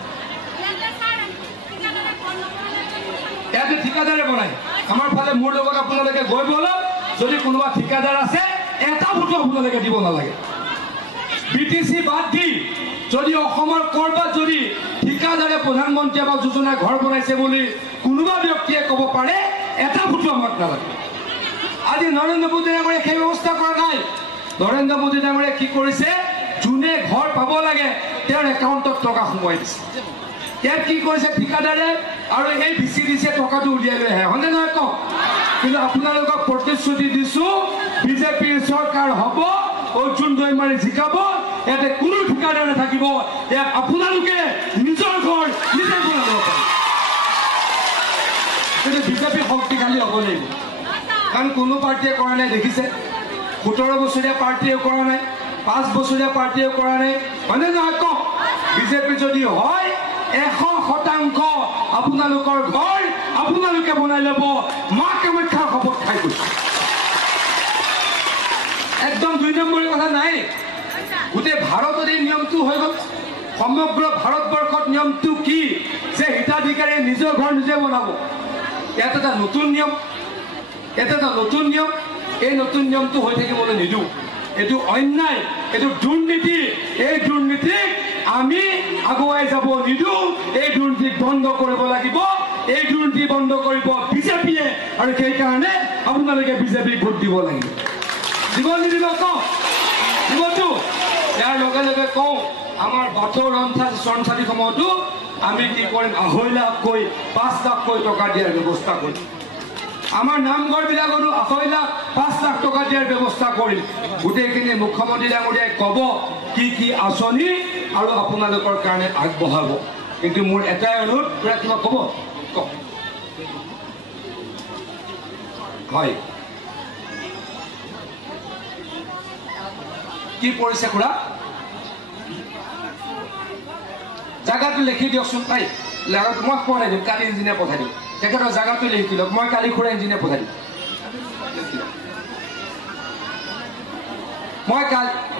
ইয়াতে ঠিকাদাৰে বনায় আমাৰ ফালে মোৰ লগত আপোনালোকে গৈ বলক যদি কোনোবা ঠিকাদাৰ আছে এটা ভোটো আপোনালোকে দিব নালাগে বিটিচি বাদ দি যদি অসমৰ কৰবাত যদি ঠিকাদাৰে প্ৰধানমন্ত্ৰী আৱাস যোজনা ঘৰ বনাইছে বুলি কোনোবা ব্যক্তিয়ে ক'ব পাৰে এটা ভোটো আমাক নালাগে আজি নৰেন্দ্ৰ মোদী ডাঙৰীয়াই সেই ব্যৱস্থা কৰা নাই নৰেন্দ্ৰ মোদী ডাঙৰীয়াই কি কৰিছে যোনে ঘৰ পাব লাগে তেওঁৰ একাউণ্টত টকা সোমোৱাই দিছে ইয়াত কি কৰিছে ঠিকাদাৰে আৰু এই ভিচিডিচিয়ে টকাটো উলিয়াই লৈ আহে হয়নে নহয় কওক কিন্তু আপোনালোকক প্ৰতিশ্ৰুতি দিছো বিজেপিৰ চৰকাৰ হ'ব অৰ্জুন দৈমাৰী জিকাব ইয়াতে কোনো ঠিকাদাৰ নাথাকিব ইয়াত আপোনালোকে নিজৰ ঘৰ নিজে বনাব পাৰে কিন্তু বিজেপি শক্তিশালী হ'ব লাগিব কাৰণ কোনো পাৰ্টীয়ে কৰা নাই দেখিছে 17 বছৰীয়া পাৰ্টীয়ে কৰা নাই 5 বছৰীয়া পাৰ্টীয়ে কৰা নাই হয়নে নহয় কওক বিজেপি যদি হয় 100% আপোনালোকৰ ঘৰ আপোনালোকে বনাই ল'ব মা কামাখ্যাৰ শপত খাই গৈছে একদম 2 নম্বৰী কথা নাই গোটেই ভাৰতত এই নিয়মটো হৈ গ'ল সমগ্ৰ ভাৰতবৰ্ষত নিয়মটো কি যে হিতাধিকাৰীয়ে নিজৰ ঘৰ নিজে বনাব ইয়াত এটা নতুন নিয়ম এই নতুন নিয়মটো হৈ থাকিবলৈ নিদিওঁ এইটো অন্যায় এইটো দুৰ্নীতি এই দুৰ্নীতিক আমি আগুৱাই যাব নিদিওঁ এই দুৰ্নীতিক বন্ধ কৰিব লাগিব এই দুৰ্নীতি বন্ধ কৰিব বিজেপিয়ে আৰু সেইকাৰণে আপোনালোকে বিজেপিক ভোট দিব লাগিব দিব নিদিব কওঁ দিবতো ইয়াৰ লগে লগে কওঁ আমাৰ বাথৌ ৰন্থালী সময়তো আমি কি কৰিম 2.5 লাখকৈ 5 লাখকৈ টকা দিয়াৰ ব্যৱস্থা কৰিম আমাৰ নামঘৰবিলাকতো 2.5 লাখ 5 লাখ টকা দিয়াৰ ব্যৱস্থা কৰিম গোটেইখিনি মুখ্যমন্ত্ৰী ডাঙৰীয়াই ক'ব কি আঁচনি আৰু আপোনালোকৰ কাৰণে আগবঢ়াব কিন্তু মোৰ এটাই অনুৰোধ কিবা ক'ব কওক হয় কি পৰিছে খুৰা জাগাটো লিখি দিয়কচোন তাই জাগাটো মই পঢ়াই দিম কালি ইঞ্জিনিয়াৰ পঠাই দিম তেখেতৰ জাগাটো লিখি দিয়ক মই কালি খুৰা ইঞ্জিনিয়াৰ পঠাই দিম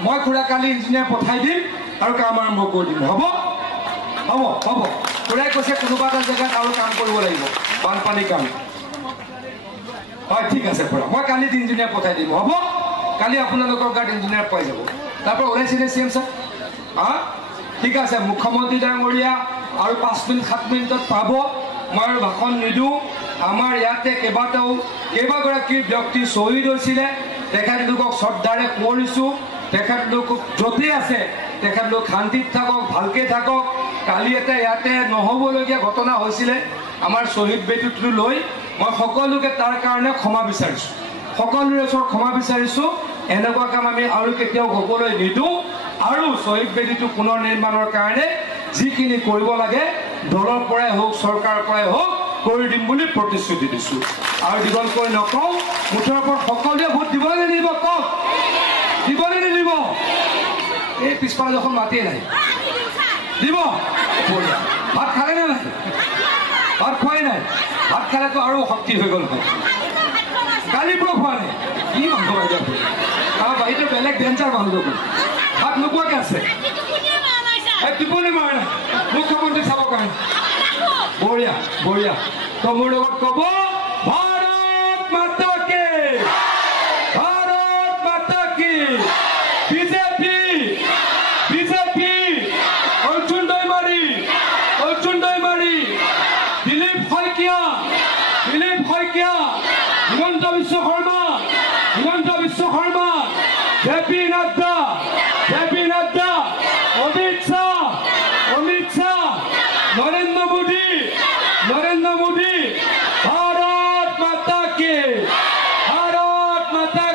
মই খুৰা কালি ইঞ্জিনিয়াৰ পঠাই দিম আৰু কাম আৰম্ভ কৰি দিম হ'ব হ'ব হ'ব খুৰাই কৈছে কোনোবা এটা জেগাত আৰু কাম কৰিব লাগিব বানপানী কাম হয় ঠিক আছে খুৰা মই কালি ইঞ্জিনিয়াৰ পঠাই দিম হ'ব কালি আপোনালোকৰ গাঁৱত ইঞ্জিনিয়াৰ পাই যাব তাৰপৰা ওলাইছিলে CM ছাৰ ঠিক আছে মুখ্যমন্ত্ৰী ডাঙৰীয়া আৰু 5 মিনিট 7 মিনিটত পাব মই আৰু ভাষণ নিদিওঁ আমাৰ ইয়াতে কেইবাগৰাকী ব্যক্তি শ্বহীদ হৈছিলে তেখেতলোকক শ্ৰদ্ধাৰে কৰিছোঁ তেখেতলোক য'তেই আছে তেখেতলোক শান্তিত থাকক ভালকৈ থাকক কালি এটা ইয়াতে নহ'বলগীয়া ঘটনা হৈছিলে আমাৰ শ্বহীদ বেদীটো লৈ মই সকলোকে তাৰ কাৰণে ক্ষমা বিচাৰিছোঁ সকলোৰে ওচৰত ক্ষমা বিচাৰিছোঁ এনেকুৱা কাম আমি আৰু কেতিয়াও হ'বলৈ নিদিওঁ আৰু শ্বহীদ বেদীটো পুনৰ নিৰ্মাণৰ কাৰণে যিখিনি কৰিব লাগে দলৰ পৰাই হওক চৰকাৰৰ পৰাই হওক কৰি দিম বুলি প্ৰতিশ্ৰুতি দিছোঁ আৰু দীঘলকৈ নকওঁ মুঠৰ ওপৰত সকলোৱে ভোট দিবলৈ নিদিব কওক দিবলৈ নিদিব এই পিছফালে দেখোন মাতিয়ে নাই দিব ভাত খালে নে নাই ভাত খোৱাই নাই ভাত খালেতো আৰু শক্তি হৈ গ'ল হয় কালিৰ পৰা খোৱা নাই কি মানুহ বাইদেউ তাৰ বাহিৰতে বেলেগ ডেঞ্জাৰ মানুহ ভাত নোখোৱাকৈ আছে টোপনি মাৰা নাই মুখ্যমন্ত্ৰী চাবৰ কাৰণে বঢ়িয়া বঢ়িয়া তো মোৰ লগত ক'ব ভাৰত মাতা কি ভাৰত মাতা কি BJP BJP Arjun Daimari Dilip Saikia Himanta Biswa Sarma JP Nadda Amit Shah Narendra Modi Bharat মাতা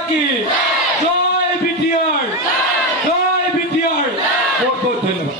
কি জয় বিটিআৰ বহুত বহুত ধন্যবাদ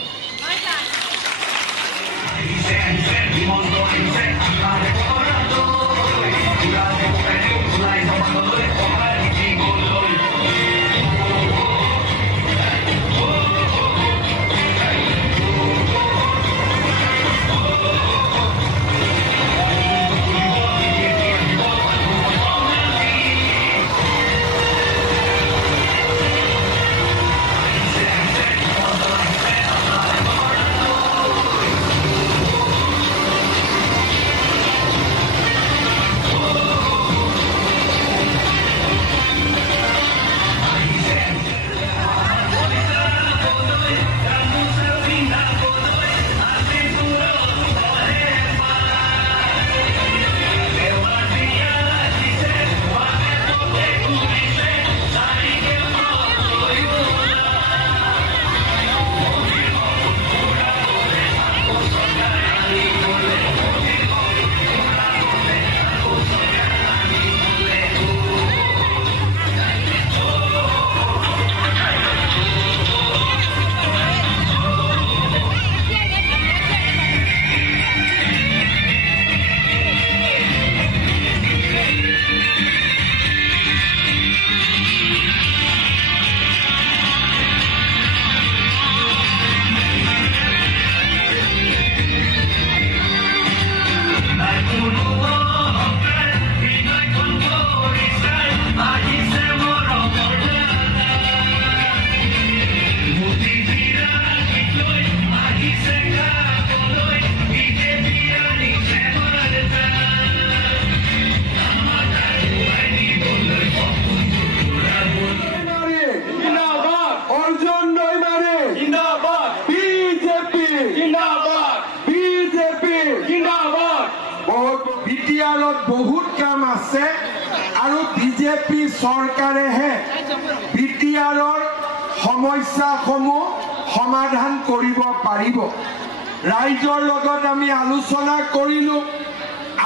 बहुत काम আছে আৰু বিজেপি চৰকাৰেহে বিটিআৰৰ সমস্যাসমূহ সমাধান কৰিব পাৰিব ৰাইজৰ লগত আমি আলোচনা কৰিলো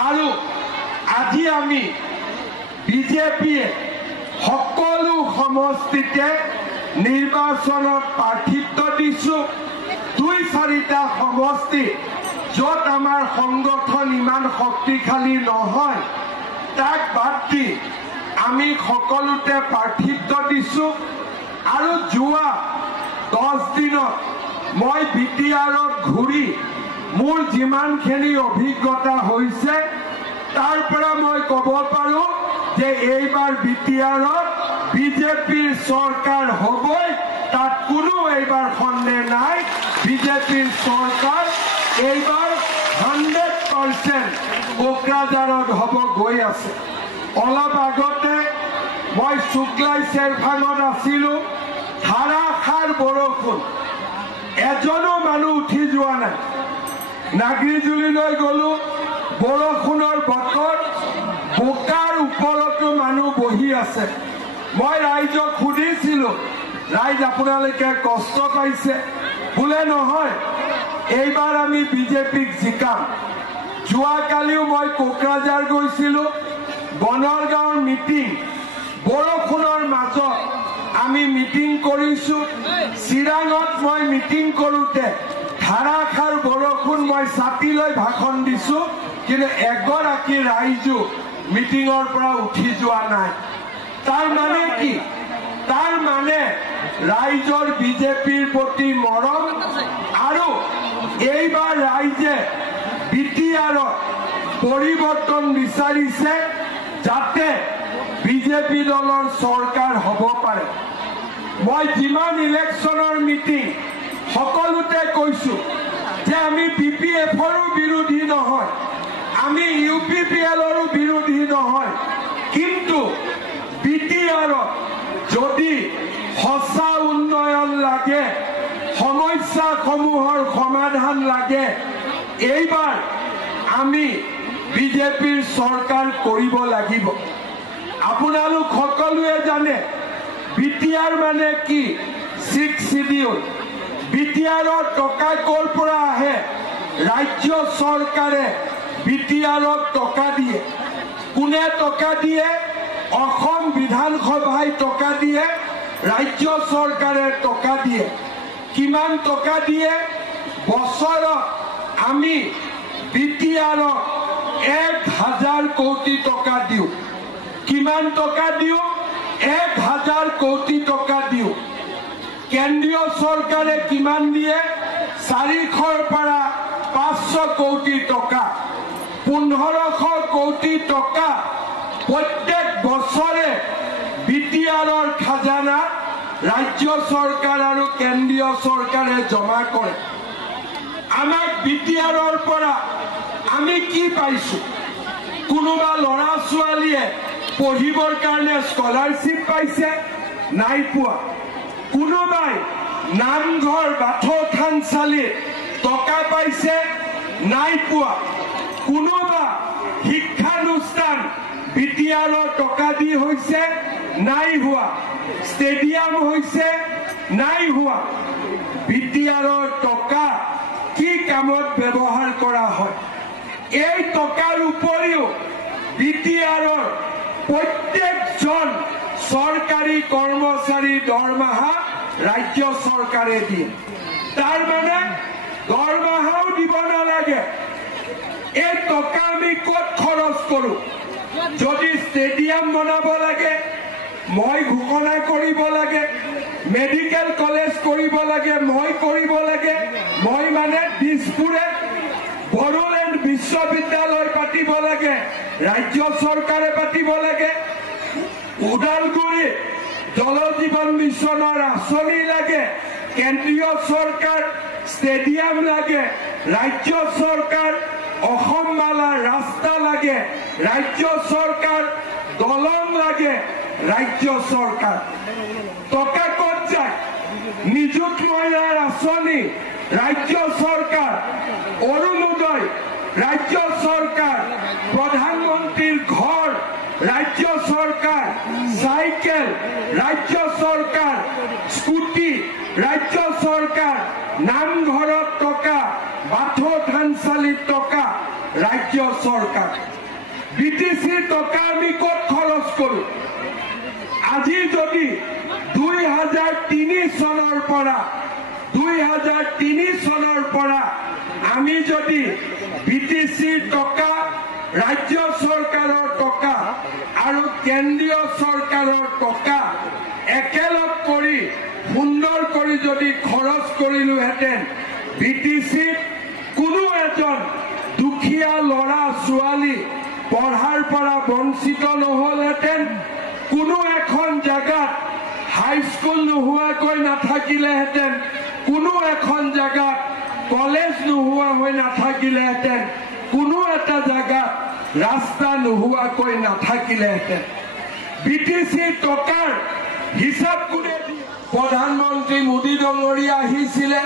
আৰু আজি আমি বিজেপিয়ে সকলো সমষ্টিতে নিৰ্বাচনত প্ৰাৰ্থিত্ব দিছো 2-4টা সমষ্টি য'ত আমাৰ সংগঠন ইমান শক্তিশালী নহয় তাক বাদ দি আমি সকলোতে প্ৰাৰ্থিত্ব দিছো আৰু যোৱা 10 দিনত মই বিটিআৰত ঘূৰি মোৰ যিমানখিনি অভিজ্ঞতা হৈছে তাৰ পৰা মই ক'ব পাৰো যে এইবাৰ বিটিআৰত বিজেপিৰ চৰকাৰ হ'বই তাত কোনো এইবাৰ সন্দেহ নাই বিজেপিৰ চৰকাৰ এইবাৰ 100% কোকৰাঝাৰত হ'ব গৈ আছে। অলপ আগতে মই শুক্লাই চেৰভাঙত আছিলোঁ, ধাৰাসাৰ বৰষুণ, এজনো মানুহ উঠি যোৱা নাই। নাগৰিজুলিলৈ গ'লো, বৰষুণৰ বতৰ, বোকাৰ ওপৰতো মানুহ বহি আছে। মই ৰাইজক সুধিছিলোঁ, ৰাইজ আপোনালোকে কষ্ট পাইছে? বোলে নহয়, এইবাৰ আমি বিজেপিক জিকাম। যোৱাকালিও মই কোকৰাঝাৰ গৈছিলোঁ, বনৰগাঁৱৰ মিটিং, বৰষুণৰ মাজত আমি মিটিং কৰিছোঁ। চিৰাঙত মই মিটিং কৰোঁতে ধাৰাসাৰ বৰষুণ, মই ছাতি লৈ ভাষণ দিছোঁ, কিন্তু এগৰাকী ৰাইজো মিটিঙৰ পৰা উঠি যোৱা নাই। তাৰ মানে কি? তাৰ মানে ৰাইজৰ বিজেপিৰ প্ৰতি মৰম, আৰু এইবাৰ ৰাইজে বিটিআৰত পৰিৱৰ্তন বিচাৰিছে, যাতে বিজেপি দলৰ চৰকাৰ হ'ব পাৰে। মই যিমান ইলেকশ্যনৰ মিটিং সকলোতে কৈছোঁ যে আমি BPFৰো বিৰোধী নহয়, আমি UPPLৰো বিৰোধী নহয়, কিন্তু বিটিআৰত যদি সঁচা উন্নয়ন লাগে, সমস্যাসমূহৰ সমাধান লাগে, এইবাৰ আমি বিজেপিৰ চৰকাৰ কৰিব লাগিব। আপোনালোক সকলোৱে জানে বিটিআৰ মানে কি? 6 শিডিউল। বিটিআৰৰ টকা ক'ৰ পৰা আহে? ৰাজ্য চৰকাৰে বিটিআৰক টকা দিয়ে। কোনে টকা দিয়ে? অসম বিধানসভাই টকা দিয়ে, ৰাজ্য চৰকাৰে টকা দিয়ে। কিমান টকা দিয়ে? বছৰত আমি বিটিআৰক 1000 কোটি টকা দিওঁ। কিমান টকা দিওঁ? 1000 কোটি টকা দিওঁ। কেন্দ্ৰীয় চৰকাৰে কিমান দিয়ে? 400ৰ পৰা 500 কোটি টকা, 1500 কোটি টকা প্ৰত্যেক বছৰে বিটিআৰৰ খাজানাত ৰাজ্য চৰকাৰ আৰু কেন্দ্ৰীয় চৰকাৰে জমা কৰে। আমাক বিটিআৰৰ পৰা আমি কি পাইছোঁ? কোনোবা ল'ৰা ছোৱালীয়ে পঢ়িবৰ কাৰণে স্কলাৰশ্বিপ পাইছে? নাই পোৱা। কোনোবাই নামঘৰ বাথৌ থানচালিত টকা পাইছে? নাই পোৱা। কোনোবা শিক্ষানুষ্ঠান বিটিআৰৰ টকা দি হৈছে? নাই হোৱা। ষ্টেডিয়াম হৈছে? নাই হোৱা। বিটিআৰৰ টকা কি কামত ব্যৱহাৰ কৰা হয়? এই টকাৰ উপৰিও বিটিআৰৰ প্ৰত্যেকজন চৰকাৰী কৰ্মচাৰী দৰমহা ৰাজ্য চৰকাৰে দিয়ে। তাৰ মানে দৰমহাও দিব নালাগে। এই টকা আমি ক'ত খৰচ কৰোঁ? যদি ষ্টেডিয়াম বনাব লাগে, মই ঘোষণা কৰিব লাগে, মেডিকেল কলেজ কৰিব লাগে, মই কৰিব লাগে, মই মানে দিছপুৰে বড়োলেণ্ড বিশ্ববিদ্যালয় পাতিব লাগে, ৰাজ্য চৰকাৰে পাতিব লাগে, ওদালগুৰিত জল জীৱন মিছনৰ আঁচনি লাগে, কেন্দ্ৰীয় চৰকাৰ ষ্টেডিয়াম লাগে, ৰাজ্য চৰকাৰ অসম মালা ৰাস্তা লাগে, ৰাজ্য চৰকাৰ দলং লাগে, ৰাজ্য চৰকাৰ। টকা ক'ত যায়? নিযুত মহিলাৰ আঁচনি ৰাজ্য চৰকাৰ, অৰুণোদয় ৰাজ্য চৰকাৰ, প্ৰধানমন্ত্ৰীৰ ঘৰ ৰাজ্য চৰকাৰ, চাইকেল ৰাজ্য চৰকাৰ, স্কুটি ৰাজ্য চৰকাৰ, নামঘৰত টকা, বাথৌ থানচালিত টকা ৰাজ্য চৰকাৰ। বিটিচিৰ টকা আমি ক'ত খৰচ কৰোঁ? আজি যদি 2003 চনৰ পৰা আমি যদি বিটিচিৰ টকা, ৰাজ্য চৰকাৰৰ টকা আৰু কেন্দ্ৰীয় চৰকাৰৰ টকা একেলগ কৰি সুন্দৰ কৰি যদি খৰচ কৰিলোহেঁতেন, বিটিচিত কোনো এজন দুখীয়া ল'ৰা ছোৱালী পঢ়াৰ পৰা বঞ্চিত নহ'লহেঁতেন, কোনো এখন জেগাত হাইস্কুল নোহোৱাকৈ নাথাকিলেহেঁতেন, কোনো এখন জেগাত কলেজ নোহোৱা হৈ নাথাকিলেহেঁতেন, কোনো এটা জাগাত ৰাস্তা নোহোৱাকৈ নাথাকিলেহেঁতেন। BTC টকাৰ হিচাপ কোনে দিয়ে? প্ৰধানমন্ত্ৰী মোদী ডাঙৰীয়া আহিছিলে,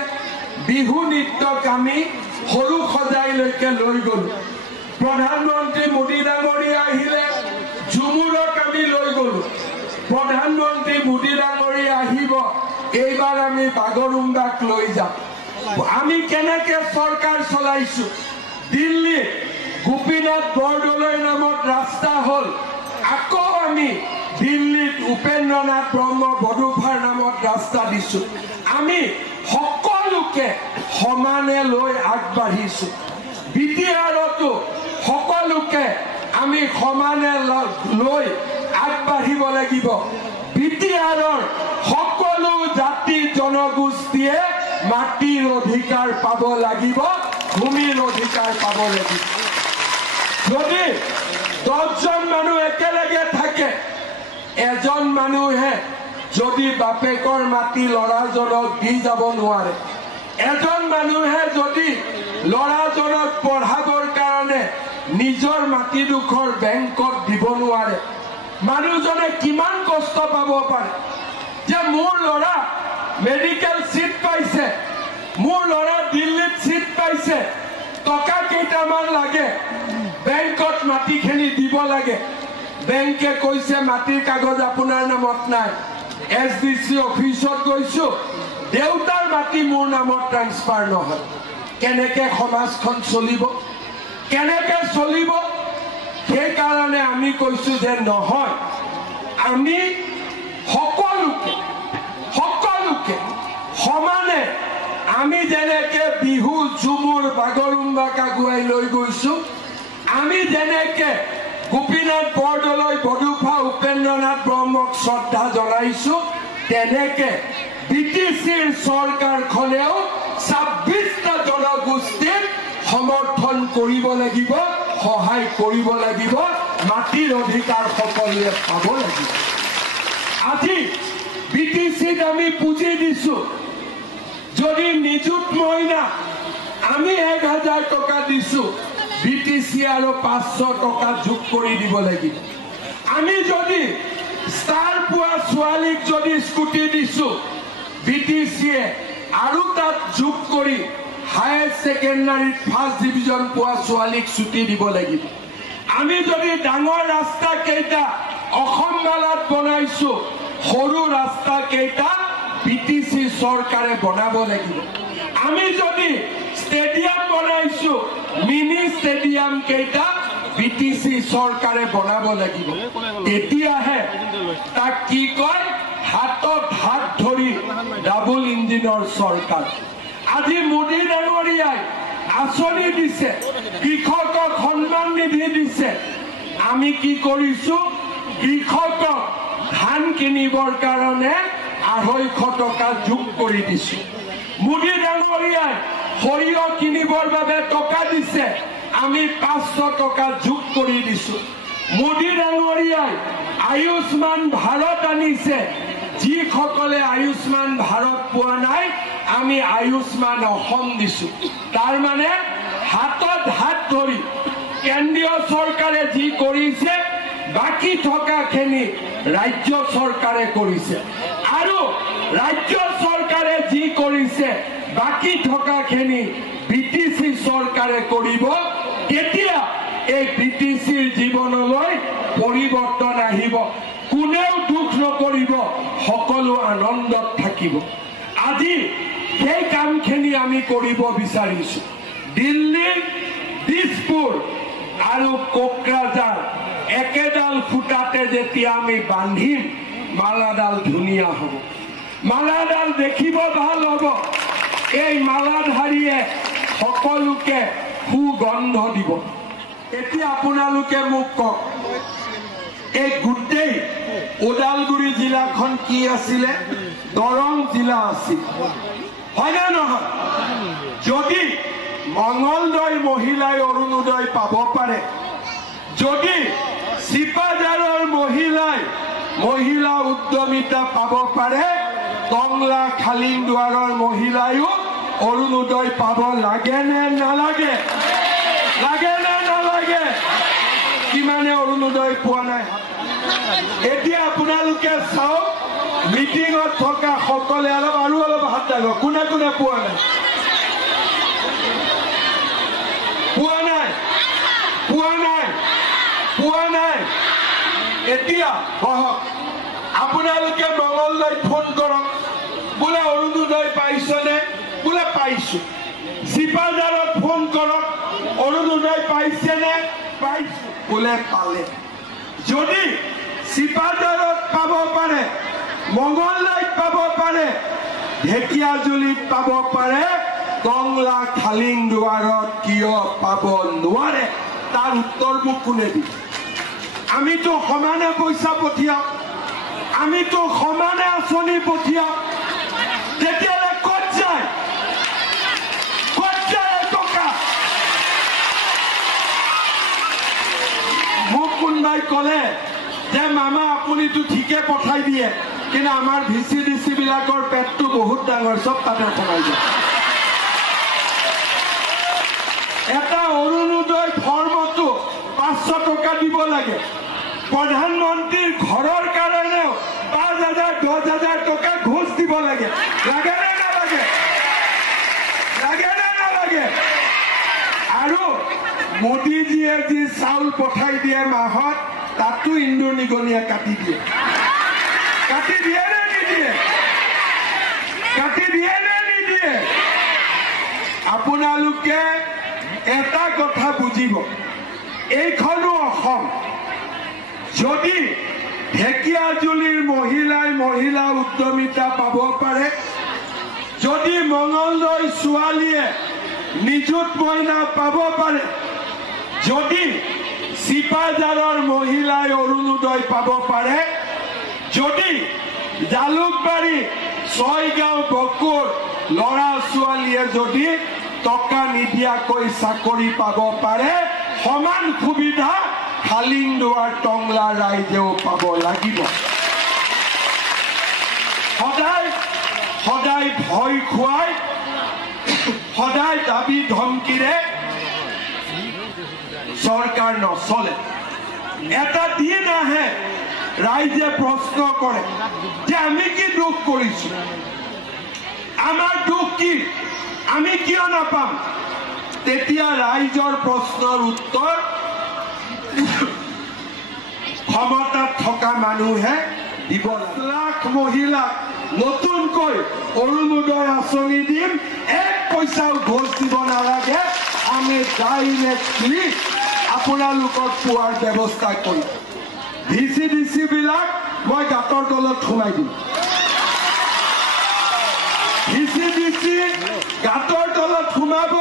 বিহু নৃত্যক আমি সৰু সজাইলৈকে লৈ গলো। প্ৰধানমন্ত্ৰী মোদী ডাঙৰীয়া আহিলে, ঝুমুৰক আমি লৈ গলো। প্ৰধানমন্ত্ৰী মোদী ডাঙৰীয়া আহিব, এইবাৰ আমি বাগৰুম্বাক লৈ যাম। আমি কেনেকে চৰকাৰ চলাইছো? দিল্লীত গোপীনাথ বৰদলৈ নামত ৰাস্তা হল, আকৌ আমি দিল্লীত উপেন্দ্ৰনাথ ব্ৰহ্ম বড়োফাৰ নামত ৰাস্তা দিছো। আমি সকলোকে সমানে লৈ আগবাঢ়িছো। বিটিআৰতো সকলোকে আমি সমানে লৈ আগবাঢ়িব লাগিব। বিটিআৰৰ সকলো জাতি জনগোষ্ঠীয়ে মাটিৰ অধিকাৰ পাব লাগিব, ভূমিৰ অধিকাৰ পাব লাগিব। যদি 10জন মানুহ একেলগে থাকে, এজন মানুহে যদি বাপেকৰ মাটি ল'ৰাজনক দি যাব নোৱাৰে, এজন মানুহে যদি ল'ৰাজনক পঢ়াবৰ কাৰণে নিজৰ মাটিডোখৰ বেংকত দিব নোৱাৰে, মানুহজনে কিমান কষ্ট পাব পাৰে যে মোৰ ল'ৰা মেডিকেল সিট পাইছে, মোৰ ল'ৰা দিল্লীত সিট পাইছে, টকা কেইটামান লাগে, বেংকত মাটিখিনি দিব লাগে। বেংকে কৈছে মাটিৰ কাগজ আপোনাৰ নামত নাই। SDC অফিচত গৈছো, দেউতাৰ মাটি মোৰ নামত ট্ৰান্সফাৰ নহয়। কেনেকে সমাজখন চলিব? কেনেকে চলিব? সেইকাৰণে আমি কৈছো যে নহয়, আমি সকলোকে সমানে, আমি যেনেকে বিহু ঝুমুৰ বাগৰুম্বাক আগুৱাই লৈ গৈছো, আমি যেনেকে গোপীনাথ বৰদলৈ বড়োফা উপেন্দ্ৰনাথ ব্ৰহ্মক শ্ৰদ্ধা জনাইছো, তেনেকে BTCৰ চৰকাৰখনেও 26টা জনগোষ্ঠীক সমৰ্থন কৰিব লাগিব, সহায় কৰিব লাগিব, মাটিৰ অধিকাৰ সকলোৱে পাব লাগিব। আজি BTCত আমি পুঁজি দিছো, যদি নিযুত মইনা আমি 1000 টকা দিছো, BTC আৰু 500 টকা যোগ কৰি দিব লাগিব। আমি যদি ষ্টাৰ পোৱা ছোৱালীক যদি স্কুটি দিছো, BTCয়ে আৰু তাত যোগ কৰি হায়াৰ ছেকেণ্ডাৰীত 1st ডিভিজন পোৱা ছোৱালীক ছুটি দিব লাগিব। আমি যদি ডাঙৰ ৰাস্তা কেইটা অসম মালাত বনাইছো, সৰু ৰাস্তা কেইটা BTC চৰকাৰে বনাব লাগিব। আমি যদি ষ্টেডিয়াম বনাইছো, মিনি ষ্টেডিয়াম কেইটা BTC চৰকাৰে বনাব লাগিব। তেতিয়াহে তাক কি কয়, হাতত হাত ধৰি ডাবল ইঞ্জিনৰ চৰকাৰ। আজি মোদী ডাঙৰীয়াই আঁচনি দিছে, কৃষকক সন্মান নিধি দিছে। আমি কি কৰিছো, কৃষকক ধান কিনিবৰ কাৰণে 250 টকা যোগ কৰি দিছো। মোদী ডাঙৰীয়াই সৰিয়হ কিনিবৰ বাবে টকা দিছে, আমি 500 টকা যোগ কৰি দিছো। মোদী ডাঙৰীয়াই আয়ুষ্মান ভাৰত আনিছে, যিসকলে আয়ুষ্মান ভাৰত পোৱা নাই, আমি আয়ুষ্মান অসম দিছো। তাৰ মানে হাতত হাত ধৰি কেন্দ্ৰীয় চৰকাৰে যি কৰিছে, বাকী থকাখিনি ৰাজ্য চৰকাৰে কৰিছে, আৰু ৰাজ্য চৰকাৰে যি কৰিছে, বাকী থকাখিনি BTC চৰকাৰে কৰিব। তেতিয়া এই BTCৰ জীৱনলৈ পৰিৱৰ্তন আহিব, কোনেও দুখ নকৰিব, সকলো আনন্দত থাকিব। আজি সেই কামখিনি আমি কৰিব বিচাৰিছো। দিল্লী, দিছপুৰ আৰু কোকৰাঝাৰ একেডাল ফুটাতে যেতিয়া আমি বান্ধিম, মালাডাল ধুনীয়া হ'ব, মালাডাল দেখিব ভাল হ'ব। এই মালাধাৰীয়ে সকলোকে সুগন্ধ দিব। এতিয়া আপোনালোকে মোক কওক, এই গোটেই ওদালগুৰি জিলাখন কি আছিলে? দৰং জিলা আছিল, হয়নে নহয়? যদি মঙলদৈ মহিলাই অৰুণোদয় পাব পাৰে, যদি চিপাঝাৰৰ মহিলাই মহিলা উদ্যমিতা পাব পাৰে, টংলা খালিং দুৱাৰৰ মহিলায়ো অৰুণোদয় পাব লাগে নে নালাগে? লাগে নে নালাগে? কিমানে অৰুণোদয় পোৱা নাই? এতিয়া আপোনালোকে চাওক, মিটিঙত থকা সকলে অলপ হাত দাঙক। কোনে কোনে পোৱা নাই? পোৱা নাই? পোৱা নাই? পোৱা নাই? এতিয়া বহক, আপোনালোকে মঙলদৈত ফোন কৰক, বোলে অৰুণোদয় পাইছনে? বোলে পাইছো। চিপাঝাৰত ফোন কৰক, অৰুণোদয় পাইছেনে? পাইছো। বোলে পালে। যদি চিপাঝাৰত পাব পাৰে, মঙলদৈত পাব পাৰে, ঢেকিয়াজুলিত পাব পাৰে, টংলা খালিংদুৱাৰত কিয় পাব নোৱাৰে? তাৰ উত্তৰ মোক কোনে দিব? আমিতো সমানে পইচা পঠিয়াও, আমিতো সমানে আঁচনি পঠিয়াও, তেতিয়াহ'লে ক'ত যায়? ক'ত যায় টকা? মোক কোনোবাই ক'লে যে মামা আপুনিতো ঠিকে পঠাই দিয়ে, কিন্তু আমাৰ VCDC বিলাকৰ পেটটো বহুত ডাঙৰ, চব তাতে সোমাই যায়। এটা অৰুণোদয় ফৰ্মতো 500 টকা দিব লাগে। প্ৰধানমন্ত্ৰীৰ ঘৰৰ কাৰণেও 5,000 10,000 টকা ঘোষ দিব লাগে। লাগে নে নালাগে? লাগে নে নালাগে? আৰু মোদীজীয়ে যি চাউল পঠাই দিয়ে মাহত, তাতো ইন্দুৰ নিগনিয়ে কাটি দিয়ে। কাটি দিয়ে নে নিদিয়ে? কাটি দিয়ে নে নিদিয়ে? আপোনালোকে এটা কথা বুজিব, এইখনো অসম। যদি ঢেকিয়াজুলিৰ মহিলা উদ্যমিতা পাব পাৰে, যদি মঙলদৈ ছোৱালীয়ে নিযুত মইনা পাব পাৰে, যদি চিপাঝাৰৰ মহিলাই অৰুণোদয় পাব পাৰে, যদি জালুকবাৰী ছয়গাঁও বকুৰ ল'ৰা ছোৱালীয়ে যদি টকা নিদিয়াকৈ চাকৰি পাব পাৰে, সমান সুবিধা খালিংদুৱাৰ টংলা ৰাইজেও পাব লাগিব। সদায় ভয় খুৱাই, সদায় দাবী ধমকিৰে চৰকাৰ নচলে। এটা দিন আহে, ৰাইজে প্ৰশ্ন কৰে যে আমি কি দুখ কৰিছো, আমাৰ দুখ কি, আমি কিয় নাপাম? তেতিয়া ৰাইজৰ প্ৰশ্নৰ উত্তৰ ক্ষমতাত থকা মানুহে দিব। লাখ মহিলাক নতুনকৈ অৰুণোদয় আঁচনি দিম, 1 পইচাও ঘোষ দিব নালাগে, আমি ডাইৰেক্টলি আপোনালোকক পোৱাৰ ব্যৱস্থা কৰিম। VCDC বিলাক মই গাঁতৰ তলত সোমাই দিম। VCDC গাঁতৰ তলত সোমাব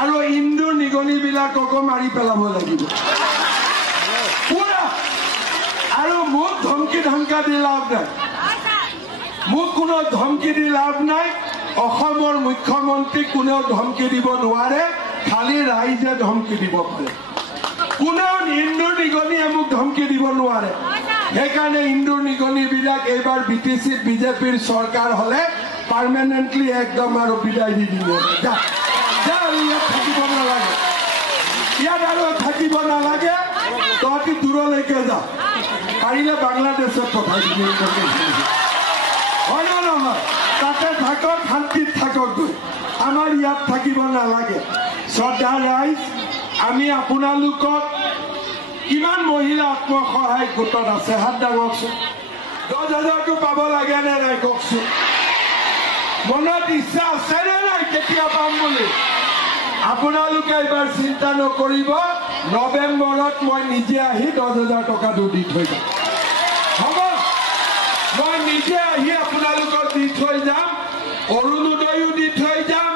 আৰু ইন্দুৰ নিগনি বিলাককো মাৰি পেলাব লাগিব পুৰা। আৰু মোক ধমকি ধমকা দি লাভ নাই, মোক কোনো ধমকি দি লাভ নাই। অসমৰ মুখ্যমন্ত্ৰীক কোনেও ধমকি দিব নোৱাৰে, খালি ৰাইজে ধমকি দিব পাৰে। কোনেও ইন্দুৰ নিগনিয়ে মোক ধমকি দিব নোৱাৰে। সেইকাৰণে ইন্দুৰ নিগনি বিলাক এইবাৰ BTCত বিজেপিৰ চৰকাৰ হলে পাৰ্মানেণ্টলি একদম আৰু বিদায় দি দিব। ইয়াত থাকিব নালাগে, ইয়াত আৰু থাকিব নালাগে, তহঁতি দূৰলৈকে যা, পাৰিলে বাংলাদেশত পঠাই দিব। হয় নে নহয়? তাতে থাকক, শান্তিত থাকক, আমাৰ ইয়াত থাকিব নালাগে। শ্ৰদ্ধা ৰাইজ, আমি আপোনালোকক, কিমান মহিলা আত্মসহায়ক গোটত আছে হাত দাঙকচোন। 10,000টো পাব লাগে নে নাই কওকচোন? মনত ইচ্ছা আছে নে নাই কেতিয়া পাম বুলি? আপোনালোকে এইবাৰ চিন্তা নকৰিব, নৱেম্বৰত মই নিজে আহি 10,000 টকাটো দি থৈ যাম। হ'ব, মই নিজে আহি আপোনালোকক দি থৈ যাম, অৰুণোদয়ো দি থৈ যাম,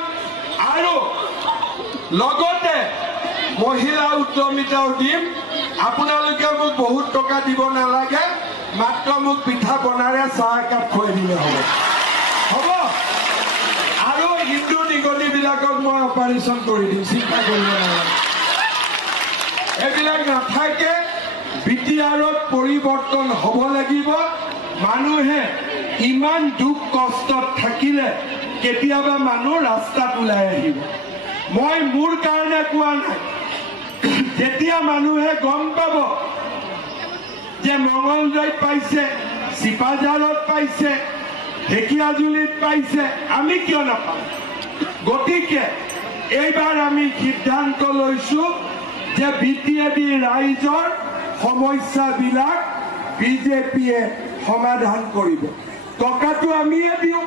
আৰু লগতে মহিলা উদ্যমিতাও দিম। আপোনালোকে মোক বহুত টকা দিব নালাগে, মাত্ৰ মোক পিঠা পনাৰে চাহ একাপ খুৱাই দিলে হ'ব। হ'ব, আৰু হিন্দু নিগনি বিলাকক মই অপাৰেশ্যন কৰি দিম, চিন্তা কৰিব নালাগে। এইবিলাক নাথাকে, BTRত পৰিৱৰ্তন হ'ব লাগিব। মানুহে ইমান দুখ কষ্টত থাকিলে কেতিয়াবা মানুহ ৰাস্তাত ওলাই আহিব মই মোৰ কাৰণে কোৱা নাই যেতিয়া মানুহে গম পাব যে মঙলদৈত পাইছে চিপাঝাৰত পাইছে ঢেকিয়াজুলিত পাইছে আমি কিয় নাপাম গতিকে এইবাৰ আমি সিদ্ধান্ত লৈছো যে বিটিএডি ৰাইজৰ সমস্যাবিলাক বিজেপিয়ে সমাধান কৰিব টকাটো আমিয়ে দিওঁ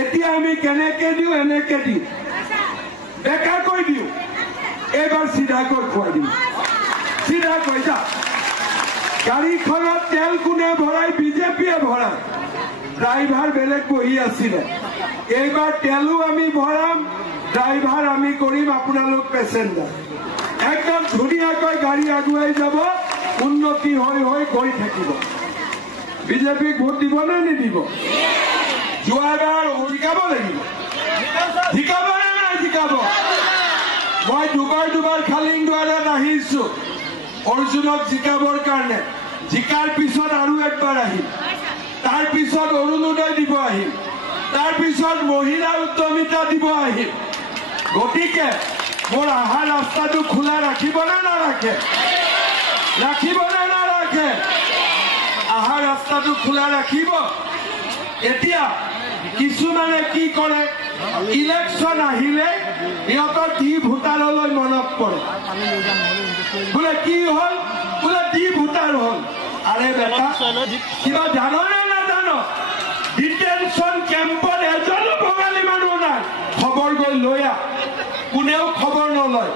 এতিয়া আমি কেনেকে দিওঁ এনেকে দিওঁ বেকাকৈ দিওঁ এইবাৰ চিধাকৈ খুৱাই দিওঁ চিধাকৈ যা গাড়ীখনত তেল কোনে ভৰাই বিজেপিয়ে ভৰাই ড্ৰাইভাৰ বেলেগ বহি আছিলে এইবাৰ তেলো আমি ভৰাম ড্ৰাইভাৰ আমি কৰিম আপোনালোক পেচেঞ্জাৰ একদম ধুনীয়াকৈ গাড়ী আগুৱাই যাব উন্নতি হৈ হৈ গৈ থাকিব বিজেপিক ভোট দিব নে নিদিব যোৱাবাৰ জিকাব লাগিব জিকাব নে নাই জিকাব মই দুবাৰ খালিংদুৱাৰত আহিছো অৰ্জুনক জিকাবৰ কাৰণে জিকাৰ পিছত আৰু একবাৰ আহিম তাৰ পিছত অৰুণোদয় দিব আহিম তাৰ পিছত মহিলা উদ্যমিতা দিব আহিম গতিকে মোৰ আহা ৰাস্তাটো খোলা ৰাখিব নে নাৰাখে ৰাখিব নে নাৰাখে আহা ৰাস্তাটো খোলা ৰাখিব এতিয়া কিছুমানে কি কৰে ইলেকশ্যন আহিলে ইহঁতৰ দি ভোটাৰলৈ মনত পৰে বোলে কি হ'ল বোলে দি ভোটাৰ হ'ল আৰে বেটা কিবা জানো নে নাজানো ডিটেনশ্যন কেম্পত এজনো বঙালী মানুহ নাই খবৰ গৈ লৈ আহ কোনেও খবৰ নলয়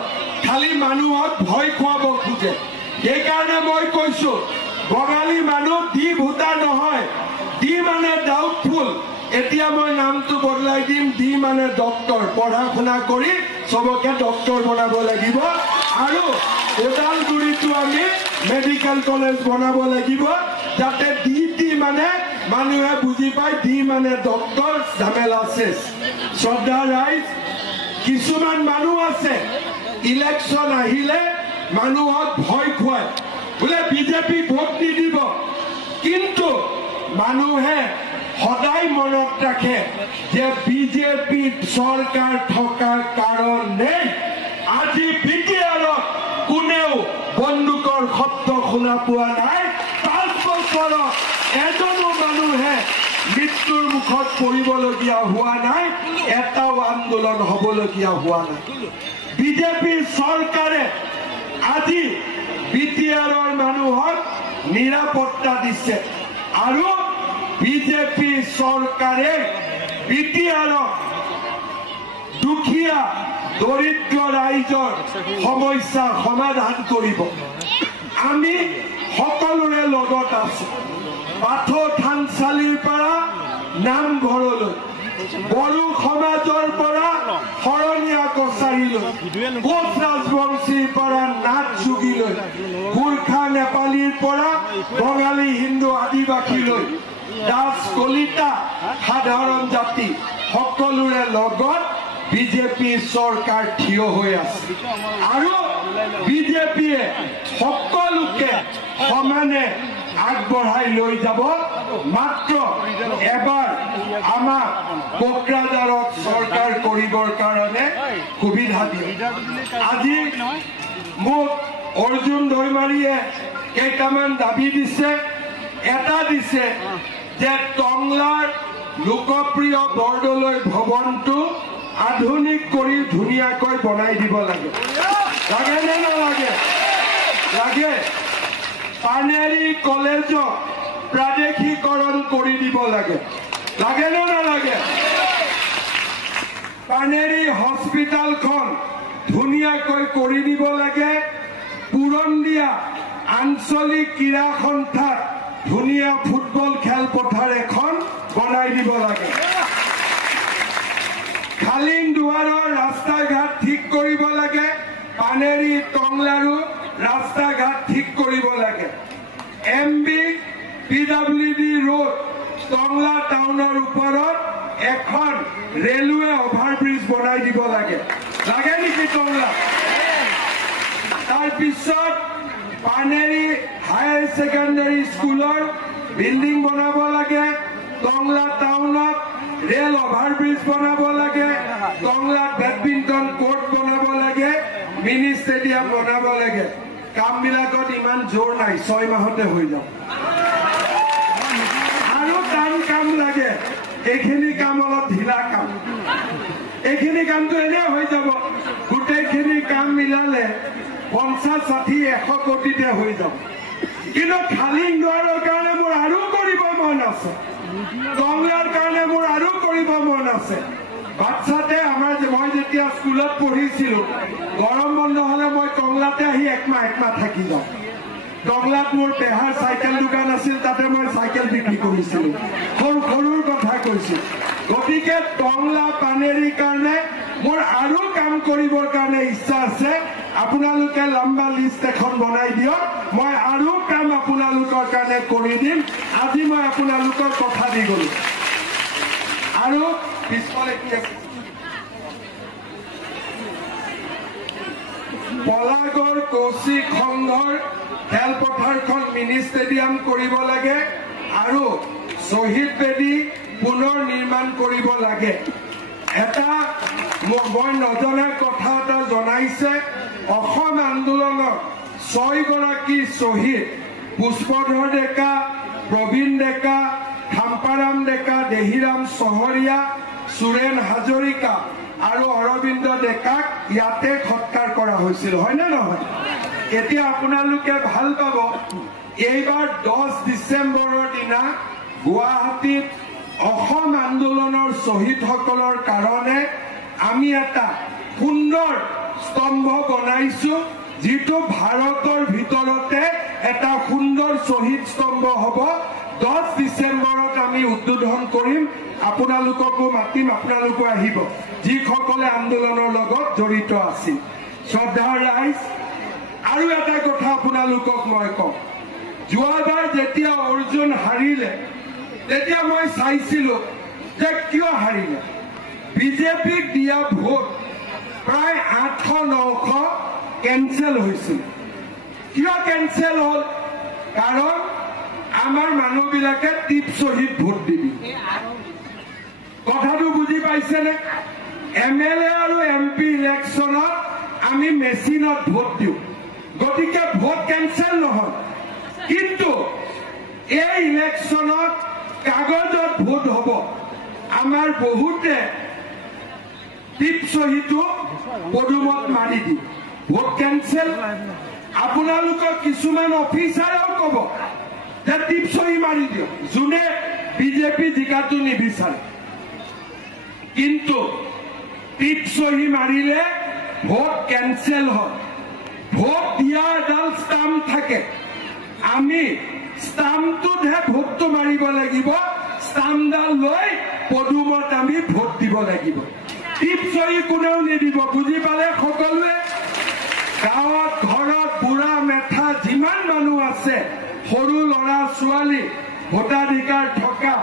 খালি মানুহক ভয় খুৱাব খোজে সেইকাৰণে মই কৈছো বঙালী মানুহ দি ভোটাৰ নহয় দি মানে ডাউটফুল এতিয়া মই নামটো বদলাই দিম দি মানে ডক্টৰ পঢ়া শুনা কৰি সবকে ডক্টৰ বনাব লাগিব আৰু ওদালগুৰিটো আমি মেডিকেল কলেজ বনাব লাগিব যাতে দি মানে মানুহে বুজি পায় দি মানে ডক্টৰ ঝামেলা শেষ শ্ৰদ্ধা ৰাইজ কিছুমান মানুহ আছে ইলেকশ্যন আহিলে মানুহক ভয় খুৱায় বোলে বিজেপি ভোট নিদিব কিন্তু মানুহে সদায় মনত ৰাখে যে বিজেপি চৰকাৰ থকাৰ কাৰণে আজি বিটিআৰত কোনেও বন্দুকৰ শব্দ শুনা পোৱা নাই 5 বছৰত এজনো মানুহে মৃত্যুৰ মুখত পৰিবলগীয়া হোৱা নাই এটাও আন্দোলন হ'বলগীয়া হোৱা নাই বিজেপি চৰকাৰে আজি বিটিআৰৰ মানুহক নিৰাপত্তা দিছে আৰু বিজেপি চৰকাৰে বিটিআৰক দুখীয়া দৰিদ্ৰ ৰাইজৰ সমস্যা সমাধান কৰিব আমি সকলোৰে লগত আছো পাথো থানচালিৰ পৰা নামঘৰলৈ বড়ো সমাজৰ পৰা শৰণীয়া কছাৰীলৈ কোচ ৰাজবংশীৰ পৰা নাথ যোগীলৈ গোৰ্খা নেপালীৰ পৰা বঙালী হিন্দু আদিবাসীলৈ দাস কলিতা সাধাৰণ জাতি সকলোৰে লগত বিজেপি চৰকাৰ থিয় হৈ আছে আৰু বিজেপিয়ে সকলোকে সমানে আগবঢ়াই লৈ যাব মাত্ৰ এবাৰ আমাক কোকৰাঝাৰত চৰকাৰ কৰিবৰ কাৰণে সুবিধা দিয়ে আজি মোক অৰ্জুন দৈমাৰীয়ে কেইটামান দাবী দিছে এটা দিছে যে টংলাৰ লোকপ্ৰিয় বৰদলৈ ভৱনটো আধুনিক কৰি ধুনীয়াকৈ বনাই দিব লাগে লাগে নে নালাগে লাগে পানেৰী কলেজক প্ৰাদেশিকৰণ কৰি দিব লাগে লাগে নে নালাগে পানেৰী হস্পিটালখন ধুনীয়াকৈ কৰি দিব লাগে পুৰণিয়া আঞ্চলিক ক্ৰীড়া সন্থাত ধুনীয়া ফুটবল খেলপথাৰ এখন বনাই দিব লাগে খালিংদুৱাৰৰ ৰাস্তা ঘাট ঠিক কৰিব লাগে পানেৰী টংলাৰো ৰাস্তা ঘাট ঠিক কৰিব লাগে এমবি পিডব্লিউডি ৰোড টংলা টাউনৰ ওপৰত এখন ৰেলৱে অভাৰব্ৰিজ বনাই দিব লাগে লাগে নেকি টংলা তাৰপিছত পানেৰী হায়াৰ ছেকেণ্ডাৰী স্কুলৰ বিল্ডিং বনাব লাগে টংলা টাউনত ৰেল অভাৰব্ৰিজ বনাব লাগে, টংলাত বেডমিণ্টন কোৰ্ট বনাব লাগে, মিনি ষ্টেডিয়াম বনাব লাগে। কামবিলাকত ইমান জোৰ নাই, 6 মাহতে হৈ যাব। আৰু টান কাম লাগে, এইখিনি কাম অলপ ঢিলা কাম। এইখিনি কামটো এনে হৈ যাব, গোটেইখিনি কাম মিলালে 50-60-100 কোটিতে হৈ যাব। কিন্তু খালিংগড়ৰ কাৰণে মোৰ আৰু কৰিব মন আছে, টংলাৰ কাৰণে মোৰ আৰু কৰিব মন আছে। বাচ্চাতে আমাৰ মই যেতিয়া স্কুলত পঢ়িছিলো, গৰম বন্ধ হলে মই টংলাতে আহি একমাহ থাকি যাওঁ। টংলাত মোৰ পেহাৰ চাইকেল দোকান আছিল, তাতে মই চাইকেল বিক্ৰী কৰিছিলো। সৰুৰ কথা কৈছো। গতিকে টংলা পানেৰীৰ কাৰণে মোৰ আৰু কাম কৰিবৰ কাৰণে ইচ্ছা আছে। আপোনালোকে লম্বা লিষ্ট এখন বনাই দিয়ক, মই আৰু কাম আপোনালোকৰ কাৰণে কৰি দিম। আজি মই আপোনালোকৰ কথা দি গলো। আৰু পিছফালে কি আছে? পলাগড় কৌশিক সংঘৰ খেলপথাৰখন মিনি ষ্টেডিয়াম কৰিব লাগে আৰু শ্বহীদ বেদী পুনৰ নিৰ্মাণ কৰিব লাগে। এটা মই নজনা কথা এটা জনাইছে, অসম আন্দোলনত 6 গৰাকী শ্বহীদ পুষ্পধৰ ডেকা, প্ৰবীণ ডেকা, খাম্পাৰাম ডেকা, দেহিৰাম চহৰীয়া, সুৰেন হাজৰিকা আৰু অৰবিন্দ ডেকাক ইয়াতে সৎকাৰ কৰা হৈছিল, হয় নে নহয়? এতিয়া আপোনালোকে ভাল পাব, এইবাৰ 10 ডিচেম্বৰৰ দিনা গুৱাহাটীত অসম আন্দোলনৰ শ্বহীদসকলৰ কাৰণে আমি এটা সুন্দৰ স্তম্ভ বনাইছো, যিটো ভাৰতৰ ভিতৰতে এটা সুন্দৰ শ্বহীদ স্তম্ভ হ'ব। 10 ডিচেম্বৰত আমি উদ্বোধন কৰিম, আপোনালোককো মাতিম, আপোনালোকো আহিব, যিসকলে আন্দোলনৰ লগত জড়িত আছিল। শ্ৰদ্ধাৰ ৰাইজ, আৰু এটা কথা আপোনালোকক মই কওঁ, যোৱাবাৰ যেতিয়া অৰ্জুন হাৰিলে, তেতিয়া মই চাইছিলো যে কিয় হাৰিলে। বিজেপিক দিয়া ভোট প্ৰায় 800-900 কেঞ্চেল হৈছিল। কিয় কেঞ্চেল হ'ল? কাৰণ আমাৰ মানুহবিলাকে টিপ শ্বহীদ ভোট দিবি। কথাটো বুজি পাইছেনে? MLA আৰু MP ইলেকশ্যনত আমি মেচিনত ভোট দিওঁ, গতিকে ভোট কেঞ্চেল নহয়। কিন্তু এই ইলেকশ্যনত কাগজত ভোট হ'ব। আমাৰ বহুতে টিপ শ্বহীদো পদুমত মাৰি দি ভোট কেঞ্চেল। আপোনালোকক কিছুমান অফিচাৰেও ক'ব যে টিপ শ্বহী মাৰি দিয়ক, যোনে বিজেপি জিকাটো নিবিচাৰে। কিন্তু টিপ শ্বহী মাৰিলে ভোট কেঞ্চেল হয়। ভোট দিয়া এডাল ষ্টাম্প থাকে, আমি ষ্টাম্পটোতহে ভোটটো মাৰিব লাগিব। ষ্টাম্পডাল লৈ পদুমত আমি ভোট দিব লাগিব। টিপ শ্বহী কোনেও নিদিব, বুজি পালে সকলোৱে? গাঁৱত ঘৰত বুঢ়া মেথা যিমান মানুহ আছে, সৰু ল'ৰা ছোৱালী, ভোটাধিকাৰ থকা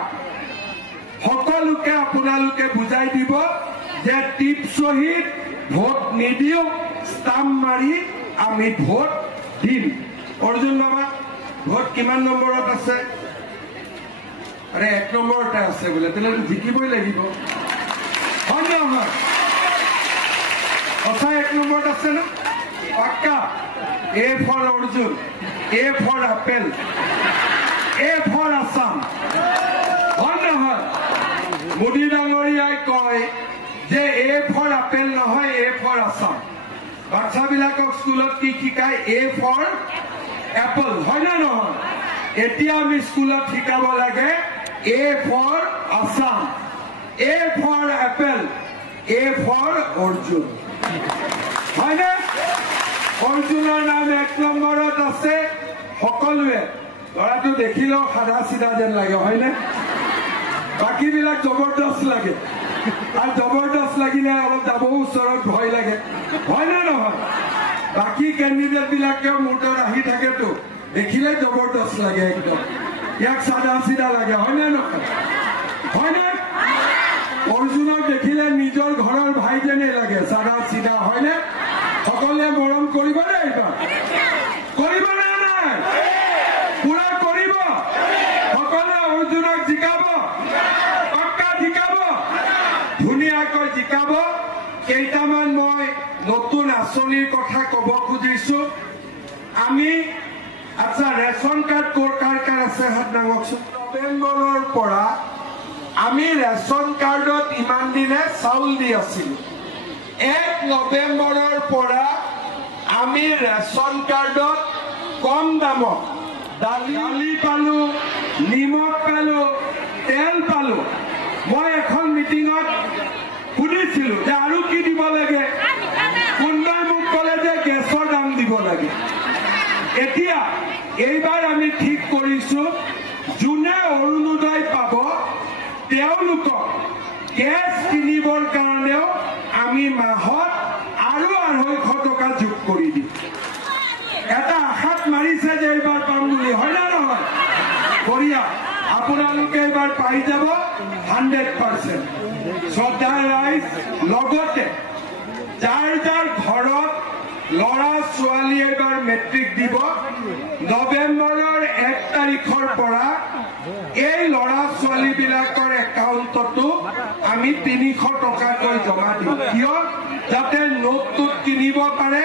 সকলোকে আপোনালোকে বুজাই দিব যে টিপ শ্বহীদ ভোট নিদিও, ষ্টাম্প মাৰি আমি ভোট দিম। অৰ্জুন বাবা, ভোট কিমান নম্বৰত আছে? আৰে 1 নম্বৰতে আছে বোলে, তেনেহ'লে জিকিবই লাগিব, হয় নহয়? সঁচা 1 নম্বৰত আছে না? পাক্কা? A for Arjun, A for apple, A for Assam, হয় নহয়? মোদী ডাঙৰীয়াই কয় যে A for আপেল নহয়, A for আছাম। বাচ্চাবিলাকক স্কুলত কি শিকায়? A for এপল, হয় না নহয়? এতিয়া আমি স্কুলত শিকাব লাগে A for Assam, A for apple, A for Arjun, হয়নে? অৰ্জুনৰ নাম 1 নম্বৰত আছে। সকলোৱে ল'ৰাটো দেখিলেও সাদা চিধা যেন লাগে, হয়নে? বাকীবিলাক জবৰদস্ত লাগে, আৰু জবৰদস্ত লাগিলে অলপ যাবও ওচৰত ভয় লাগে, হয় নে নহয়? বাকী কেণ্ডিডেট বিলাকেও মোৰ তাত আহি থাকেতো, দেখিলে জবৰদস্ত লাগে, একদম ইয়াক সাদা চিধা লাগে, হয়নে নহয়? হয়নে? অৰ্জুনক দেখিলে নিজৰ ঘৰৰ ভাই যেনে লাগে, সাদা চিধা, হয়নে? সকলোৱে মৰম কৰিবনে? এইবাৰ কৰিব নে নাই? পুৰা কৰিব? সকলোৱে অৰ্জুনক জিকাব? পাক্কা জিকাব? ধুনীয়াকৈ জিকাব কেইটামান মই নতুন আঁচনিৰ কথা ক'ব খুজিছো আমি আচ্ছা ৰেচন কাৰ্ড কাৰ কাৰ আছে হাত দাঙকচোন নৱেম্বৰৰ পৰা আমি ৰেচন কাৰ্ডত ইমান দিনে চাউল দি আছিলো 1 নৱেম্বৰৰ পৰা আমি ৰেচন কাৰ্ডত কম দামত দালি পালো নিমখ পালো তেল পালো মই এখন মিটিঙত সুধিছিলো যে আৰু কি দিব লাগে কোনোবাই মোক ক'লে যে গেছৰ দাম দিব লাগে এতিয়া এইবাৰ আমি ঠিক কৰিছো যোনে অৰুণোদয় পাব তেওঁলোকক গেছ কিনিবৰ কাৰণেও আমি মাহত আৰু 250 টকা যোগ কৰি দিম এটা আশাত মাৰিছে যে এইবাৰ পাম বুলি হয় না নহয় বঢ়িয়া আপোনালোকে এইবাৰ পাই যাব 100% শ্ৰদ্ধা ৰাইজ লগতে যাৰ যাৰ ঘৰত লৰা ছোৱালী এইবাৰ মেট্ৰিক দিব নৱেম্বৰৰ 1 তাৰিখৰ পৰা এই লৰা ছোৱালী বিলাকৰ একাউণ্টতো আমি 300 টকাকৈ জমা দিম কিয় যাতে নোটটোত কিনিব পাৰে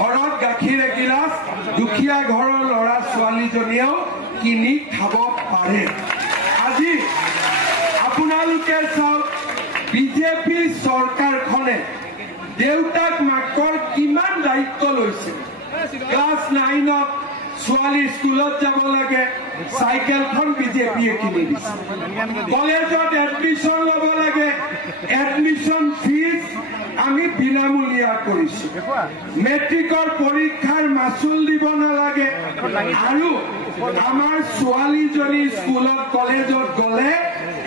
ঘৰত গাখীৰ এগিলাচ দুখীয়া ঘৰৰ লৰা ছোৱালীজনীয়েও কিনি খাব পাৰে আজি আপোনালোকে চাওক বিজেপি চৰকাৰখনে দেউতাক মাকৰ কিমান দায়িত্ব লৈছে ক্লাছ 9ত ছোৱালী স্কুলত যাব লাগে চাইকেলখন বিজেপিয়ে কিনি দিছে কলেজত এডমিশ্যন ল'ব লাগে এডমিশ্যন ফিজ আমি বিনামূলীয়া কৰিছো মেট্ৰিকৰ পৰীক্ষাৰ মাচুল দিব নালাগে আৰু আমাৰ ছোৱালীজনী স্কুলত কলেজত গ'লে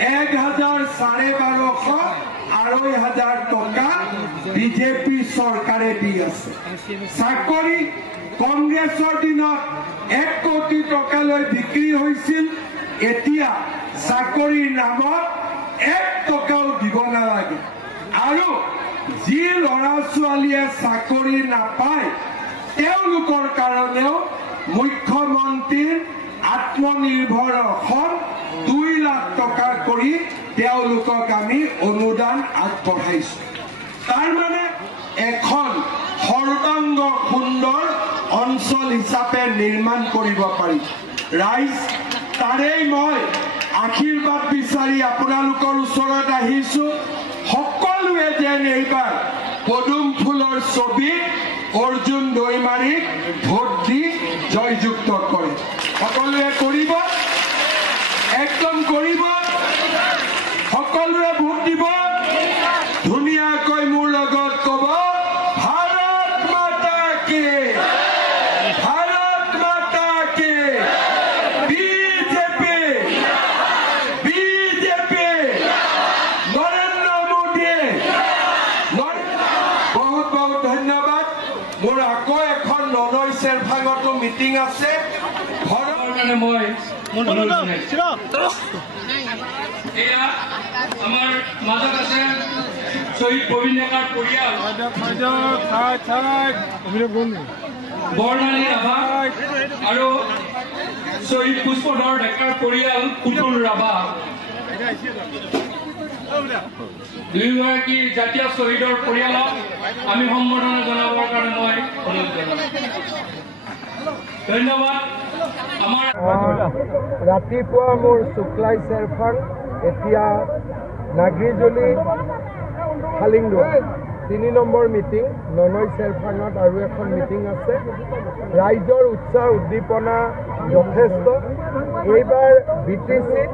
1,1250 2,500 টকা বিজেপি চৰকাৰে দি আছে চাকৰি কংগ্ৰেছৰ দিনত 1 কোটি টকালৈ বিক্ৰী হৈছিল এতিয়া চাকৰিৰ নামত 1 টকাও দিব নালাগে আৰু যি ল'ৰা ছোৱালীয়ে চাকৰি নাপায় তেওঁলোকৰ কাৰণেও মুখ্যমন্ত্ৰীৰ আত্মনিৰ্ভৰ অসম 2 লাখ টকা কৰি তেওঁলোকক আমি অনুদান আগবঢ়াইছো তাৰ মানে এখন সৰ্বাংগ সুন্দৰ অঞ্চল হিচাপে নিৰ্মাণ কৰিব পাৰি ৰাইজ তাৰেই মই আশীৰ্বাদ বিচাৰি আপোনালোকৰ ওচৰত আহিছো সকলোৱে যেন এইবাৰ পদুম ফুলৰ ছবিত অৰ্জুন দৈমাৰীক ভোট দি জয়যুক্ত কৰে সকলোৱে কৰিব একদম কৰিব সকলোৱে ভোট দিব ধুনীয়াকৈ মোৰ লগত ক'ব ভাৰত মাতা কি বিজেপি নৰেন্দ্ৰ মোদী বহুত বহুত ধন্যবাদ মোৰ আকৌ এখন ননৈ চেৰভাঙতো মিটিং আছে ঘৰৰ কাৰণে মই এয়া আমাৰ মাজত আছে শহীদ প্ৰবীণ ডেকাৰ পৰিয়াল বৰ্ণালী ৰাভা আৰু শহীদ পুষ্পধৰ ডেকাৰ পৰিয়াল পুতুল ৰাভা দুয়োগৰাকী জাতীয় শ্বহীদৰ পৰিয়ালক আমি সম্বৰ্ধনা জনাবৰ কাৰণে মই অনুৰোধ জনাইছো ধন্যবাদ আমাৰ ৰাতিপুৱা মোৰ শুক্লাই চেৰফাং এতিয়া নাগৰিজুলি হালিংদুৱা 3 নম্বৰ মিটিং ননৈ চেৰফাঙত আৰু এখন মিটিং আছে ৰাইজৰ উৎসাহ উদ্দীপনা যথেষ্ট এইবাৰ BTCত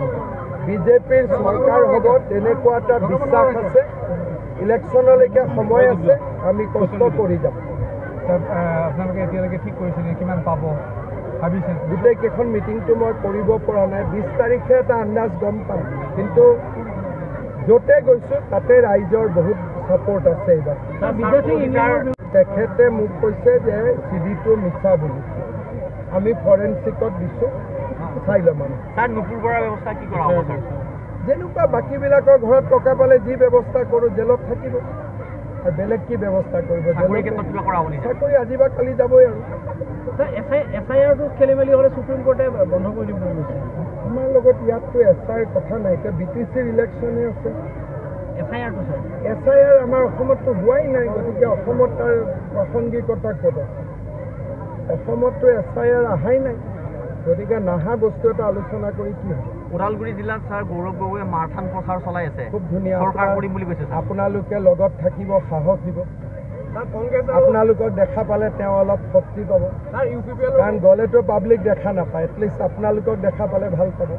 বিজেপিৰ চৰকাৰ হ'ব তেনেকুৱা এটা বিশ্বাস আছে ইলেকশ্যনলৈকে সময় আছে আমি কষ্ট কৰি যাম আপোনালোকে এতিয়ালৈকে ঠিক কৰিছে কিমান পাব ভাবিছে গোটেই কেইখন মিটিংটো মই কৰিব পৰা নাই 20 তাৰিখে এটা আন্দাজ গম পাম কিন্তু য'তে গৈছোঁ তাতে ৰাইজৰ বহুত ছাপোৰ্ট আছে এইবাৰ তেখেতে মোক কৈছে যে চিডিটো মিছা বুলি আমি ফৰেনচিকত দিছোঁ চাই ল'ম আমি তাত নুপুৰ পৰা ব্যৱস্থা কি কৰা হ'ব যেনেকুৱা বাকীবিলাকৰ ঘৰত টকা পালে যি ব্যৱস্থা কৰোঁ জেলত থাকিব আৰু বেলেগ কি ব্যৱস্থা কৰিব চাকৰি আজি বা কালি যাবই আৰু FIR-টো খেলি মেলি হ'লে সুপ্ৰিম কোৰ্টে বন্ধ কৰি দিব কৈছে আমাৰ লগত ইয়াততো SIR কথা নাই এতিয়া BTCৰ ইলেকশ্যনে আছে SIR আমাৰ অসমততো হোৱাই নাই, গতিকে অসমত তাৰ প্ৰাসংগিকতা ক'ত আছে? অসমততো SIR অহাই নাই, গতিকে নাহা বস্তু এটা আলোচনা কৰি কি হ'ব? ওদালগুৰি জিলাত ছাৰ গৌৰৱ গগৈয়ে মাৰথান প্ৰচাৰ চলাই আছে, খুব ধুনীয়া। চৰকাৰ কৰিম বুলি কৈছে। আপোনালোকে লগত থাকিব, সাহস দিব। আপোনালোকক দেখা পালে তেওঁ অলপ শক্তি পাব, কাৰণ গ'লেতো পাব্লিক দেখা নাপায়। এটলিষ্ট আপোনালোকক দেখা পালে ভাল পাব।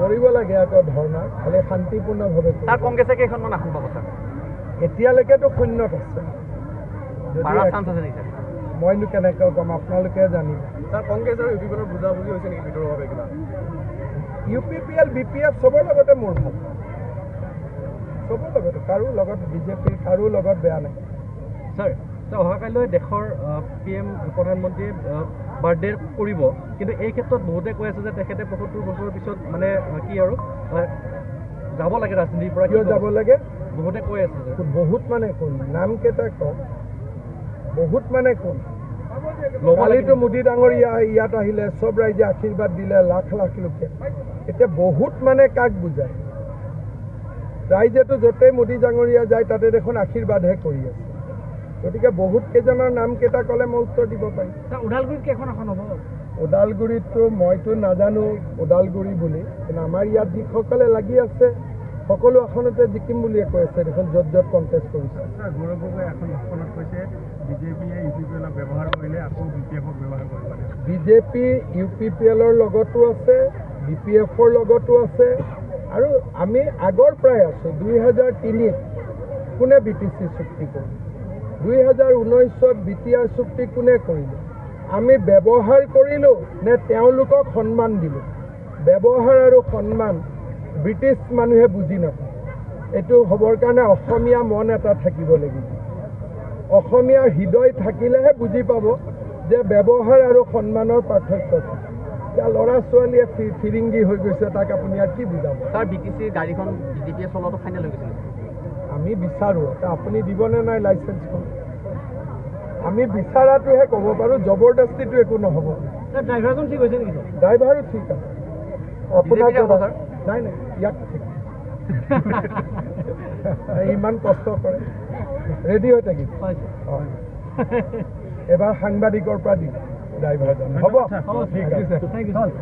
কৰিব লাগে আকৌ ধৰ্ণা, খালি শান্তিপূৰ্ণভাৱে। তাৰ কংগ্ৰেছে কেইখনমান আসন পাব ছাৰ? এতিয়ালৈকেতো শূন্যত আছে, মইনো কেনেকৈ ক'ম, আপোনালোকে জানিব। UPPL BPF চবৰ লগতে মোৰ ভাল, চবৰ লগতে, কাৰো লগত BJP কাৰো লগত বেয়া নাই। ছাৰ অহাকাইলৈ দেশৰ PM প্ৰধানমন্ত্ৰীয়ে বাৰ্থডে কৰিব, কিন্তু এই ক্ষেত্ৰত বহুতে কৈ আছে যে তেখেতে ৭৫ বছৰৰ পিছত মানে কি আৰু যাব লাগে ৰাজনীতিৰ পৰা। কিয় যাব লাগে? বহুতে কৈ আছে যে। বহুত মানে কোন নামকেইটা কওক, বহুত মানে কোন? কালিতো মোদী ডাঙৰীয়া ইয়াত আহিলে, চব ৰাইজে আশীৰ্বাদ দিলে, লাখ লাখ লোকে। এতিয়া বহুত মানে কাক বুজায়? ৰাইজেতো য'তেই মোদী ডাঙৰীয়া যায় তাতে দেখোন আশীৰ্বাদহে কৰি আছে। গতিকে বহুত কেইজনৰ নামকেইটা ক'লে মই উত্তৰ দিব পাৰিম। ওদালগুৰিত কেইখন আসন হ'ব? ওদালগুৰিততো মইতো নাজানো ওদালগুৰি বুলি, কিন্তু আমাৰ ইয়াত যিসকলে লাগি আছে সকলো আসনতে জিকিম বুলিয়ে কৈ আছে দেখোন, য'ত য'ত কণ্টেষ্ট কৰিছে। গৌৰৱ গগৈ এখন আসনত কৈছে বিজেপিয়ে UPPLক ব্যৱহাৰ কৰিলে আকৌ BPFক ব্যৱহাৰ কৰিব। BJP UPPLৰ লগতো আছে, BPFৰ লগতো আছে, আৰু আমি আগৰ পৰাই আছোঁ। 2003 কোনে BTC চুক্তি কৰিলে? 2019 BTR চুক্তি কোনে কৰিলে? আমি ব্যৱহাৰ কৰিলোঁ নে তেওঁলোকক সন্মান দিলোঁ? ব্যৱহাৰ আৰু সন্মান ব্ৰিটিছ মানুহে বুজি নাপায়। এইটো হ'বৰ কাৰণে অসমীয়া মন এটা থাকিব লাগিব, অসমীয়াৰ হৃদয় থাকিলেহে বুজি পাব যে ব্যৱহাৰ আৰু সন্মানৰ পাৰ্থক্য কি। এতিয়া ল'ৰা ছোৱালীয়ে ফিৰিংগি হৈ গৈছে, তাক আপুনি আৰু কি বুজাব? ছাৰ BTC গাড়ীখন BJPয়ে চলোৱাটো ফাইনেল হৈ গৈছিল। আমি বিচাৰোঁ, আপুনি দিবনে নাই লাইচেঞ্চখন? আমি বিচাৰাটোহে ক'ব পাৰোঁ, জবৰদস্তিটো একো নহ'ব। ড্ৰাইভাৰজন ঠিক হৈছে নেকি? ড্ৰাইভাৰো ঠিক আছে। আপোনাৰ নাই নাই, ইয়াক ঠিক ইমান কষ্ট কৰে, ৰেডি হৈ থাকিব। এবাৰ সাংবাদিকৰ পৰা দিম ড্ৰাইভাৰজন, হ'ব? ঠিক আছে।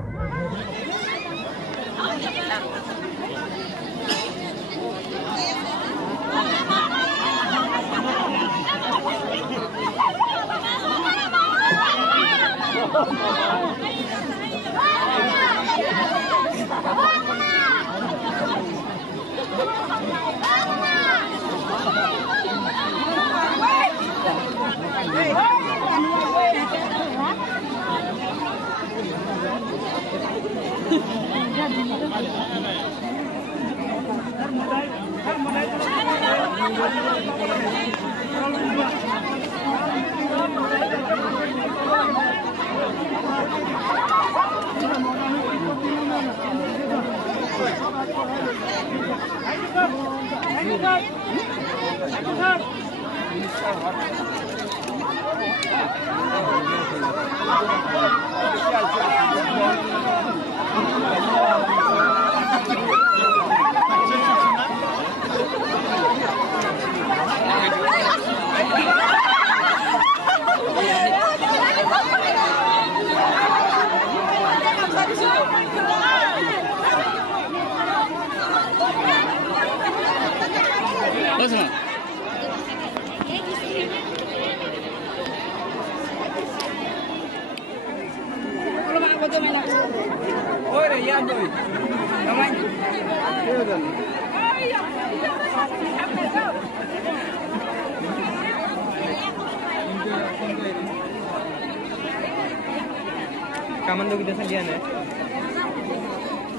Kaman kita sendirian ya.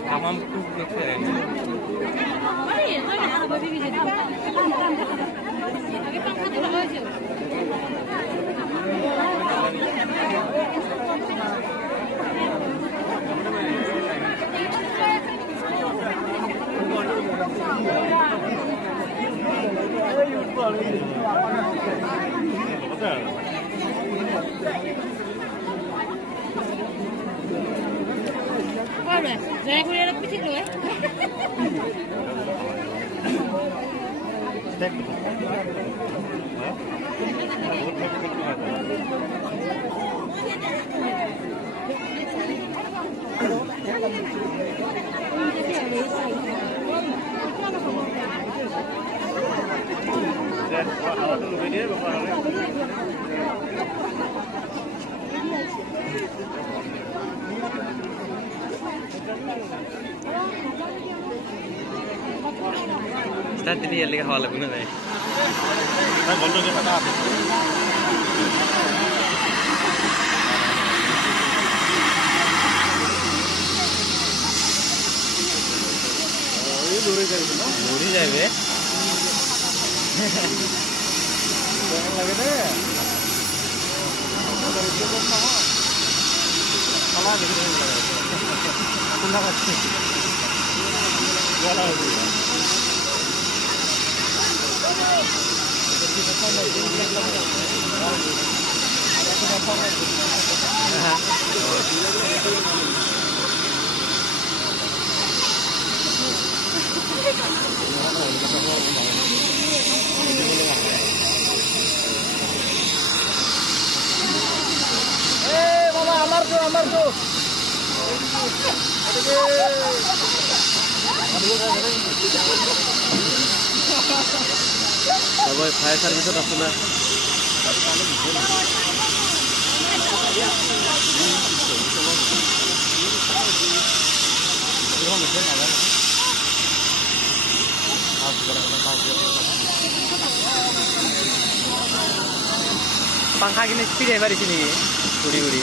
Amam tu kecil. Jangan kuliah lebih kecil, Start ini yang lihat hal lagu ni. Lori jai be. Lagi deh. Salah ni kita ni. Tunda kacau. Jalan lagi. Mama, amar tu. Sabay fire service ত আছে না পাংখা কিনে speed এবারে চিনি ঘুরি ঘুরি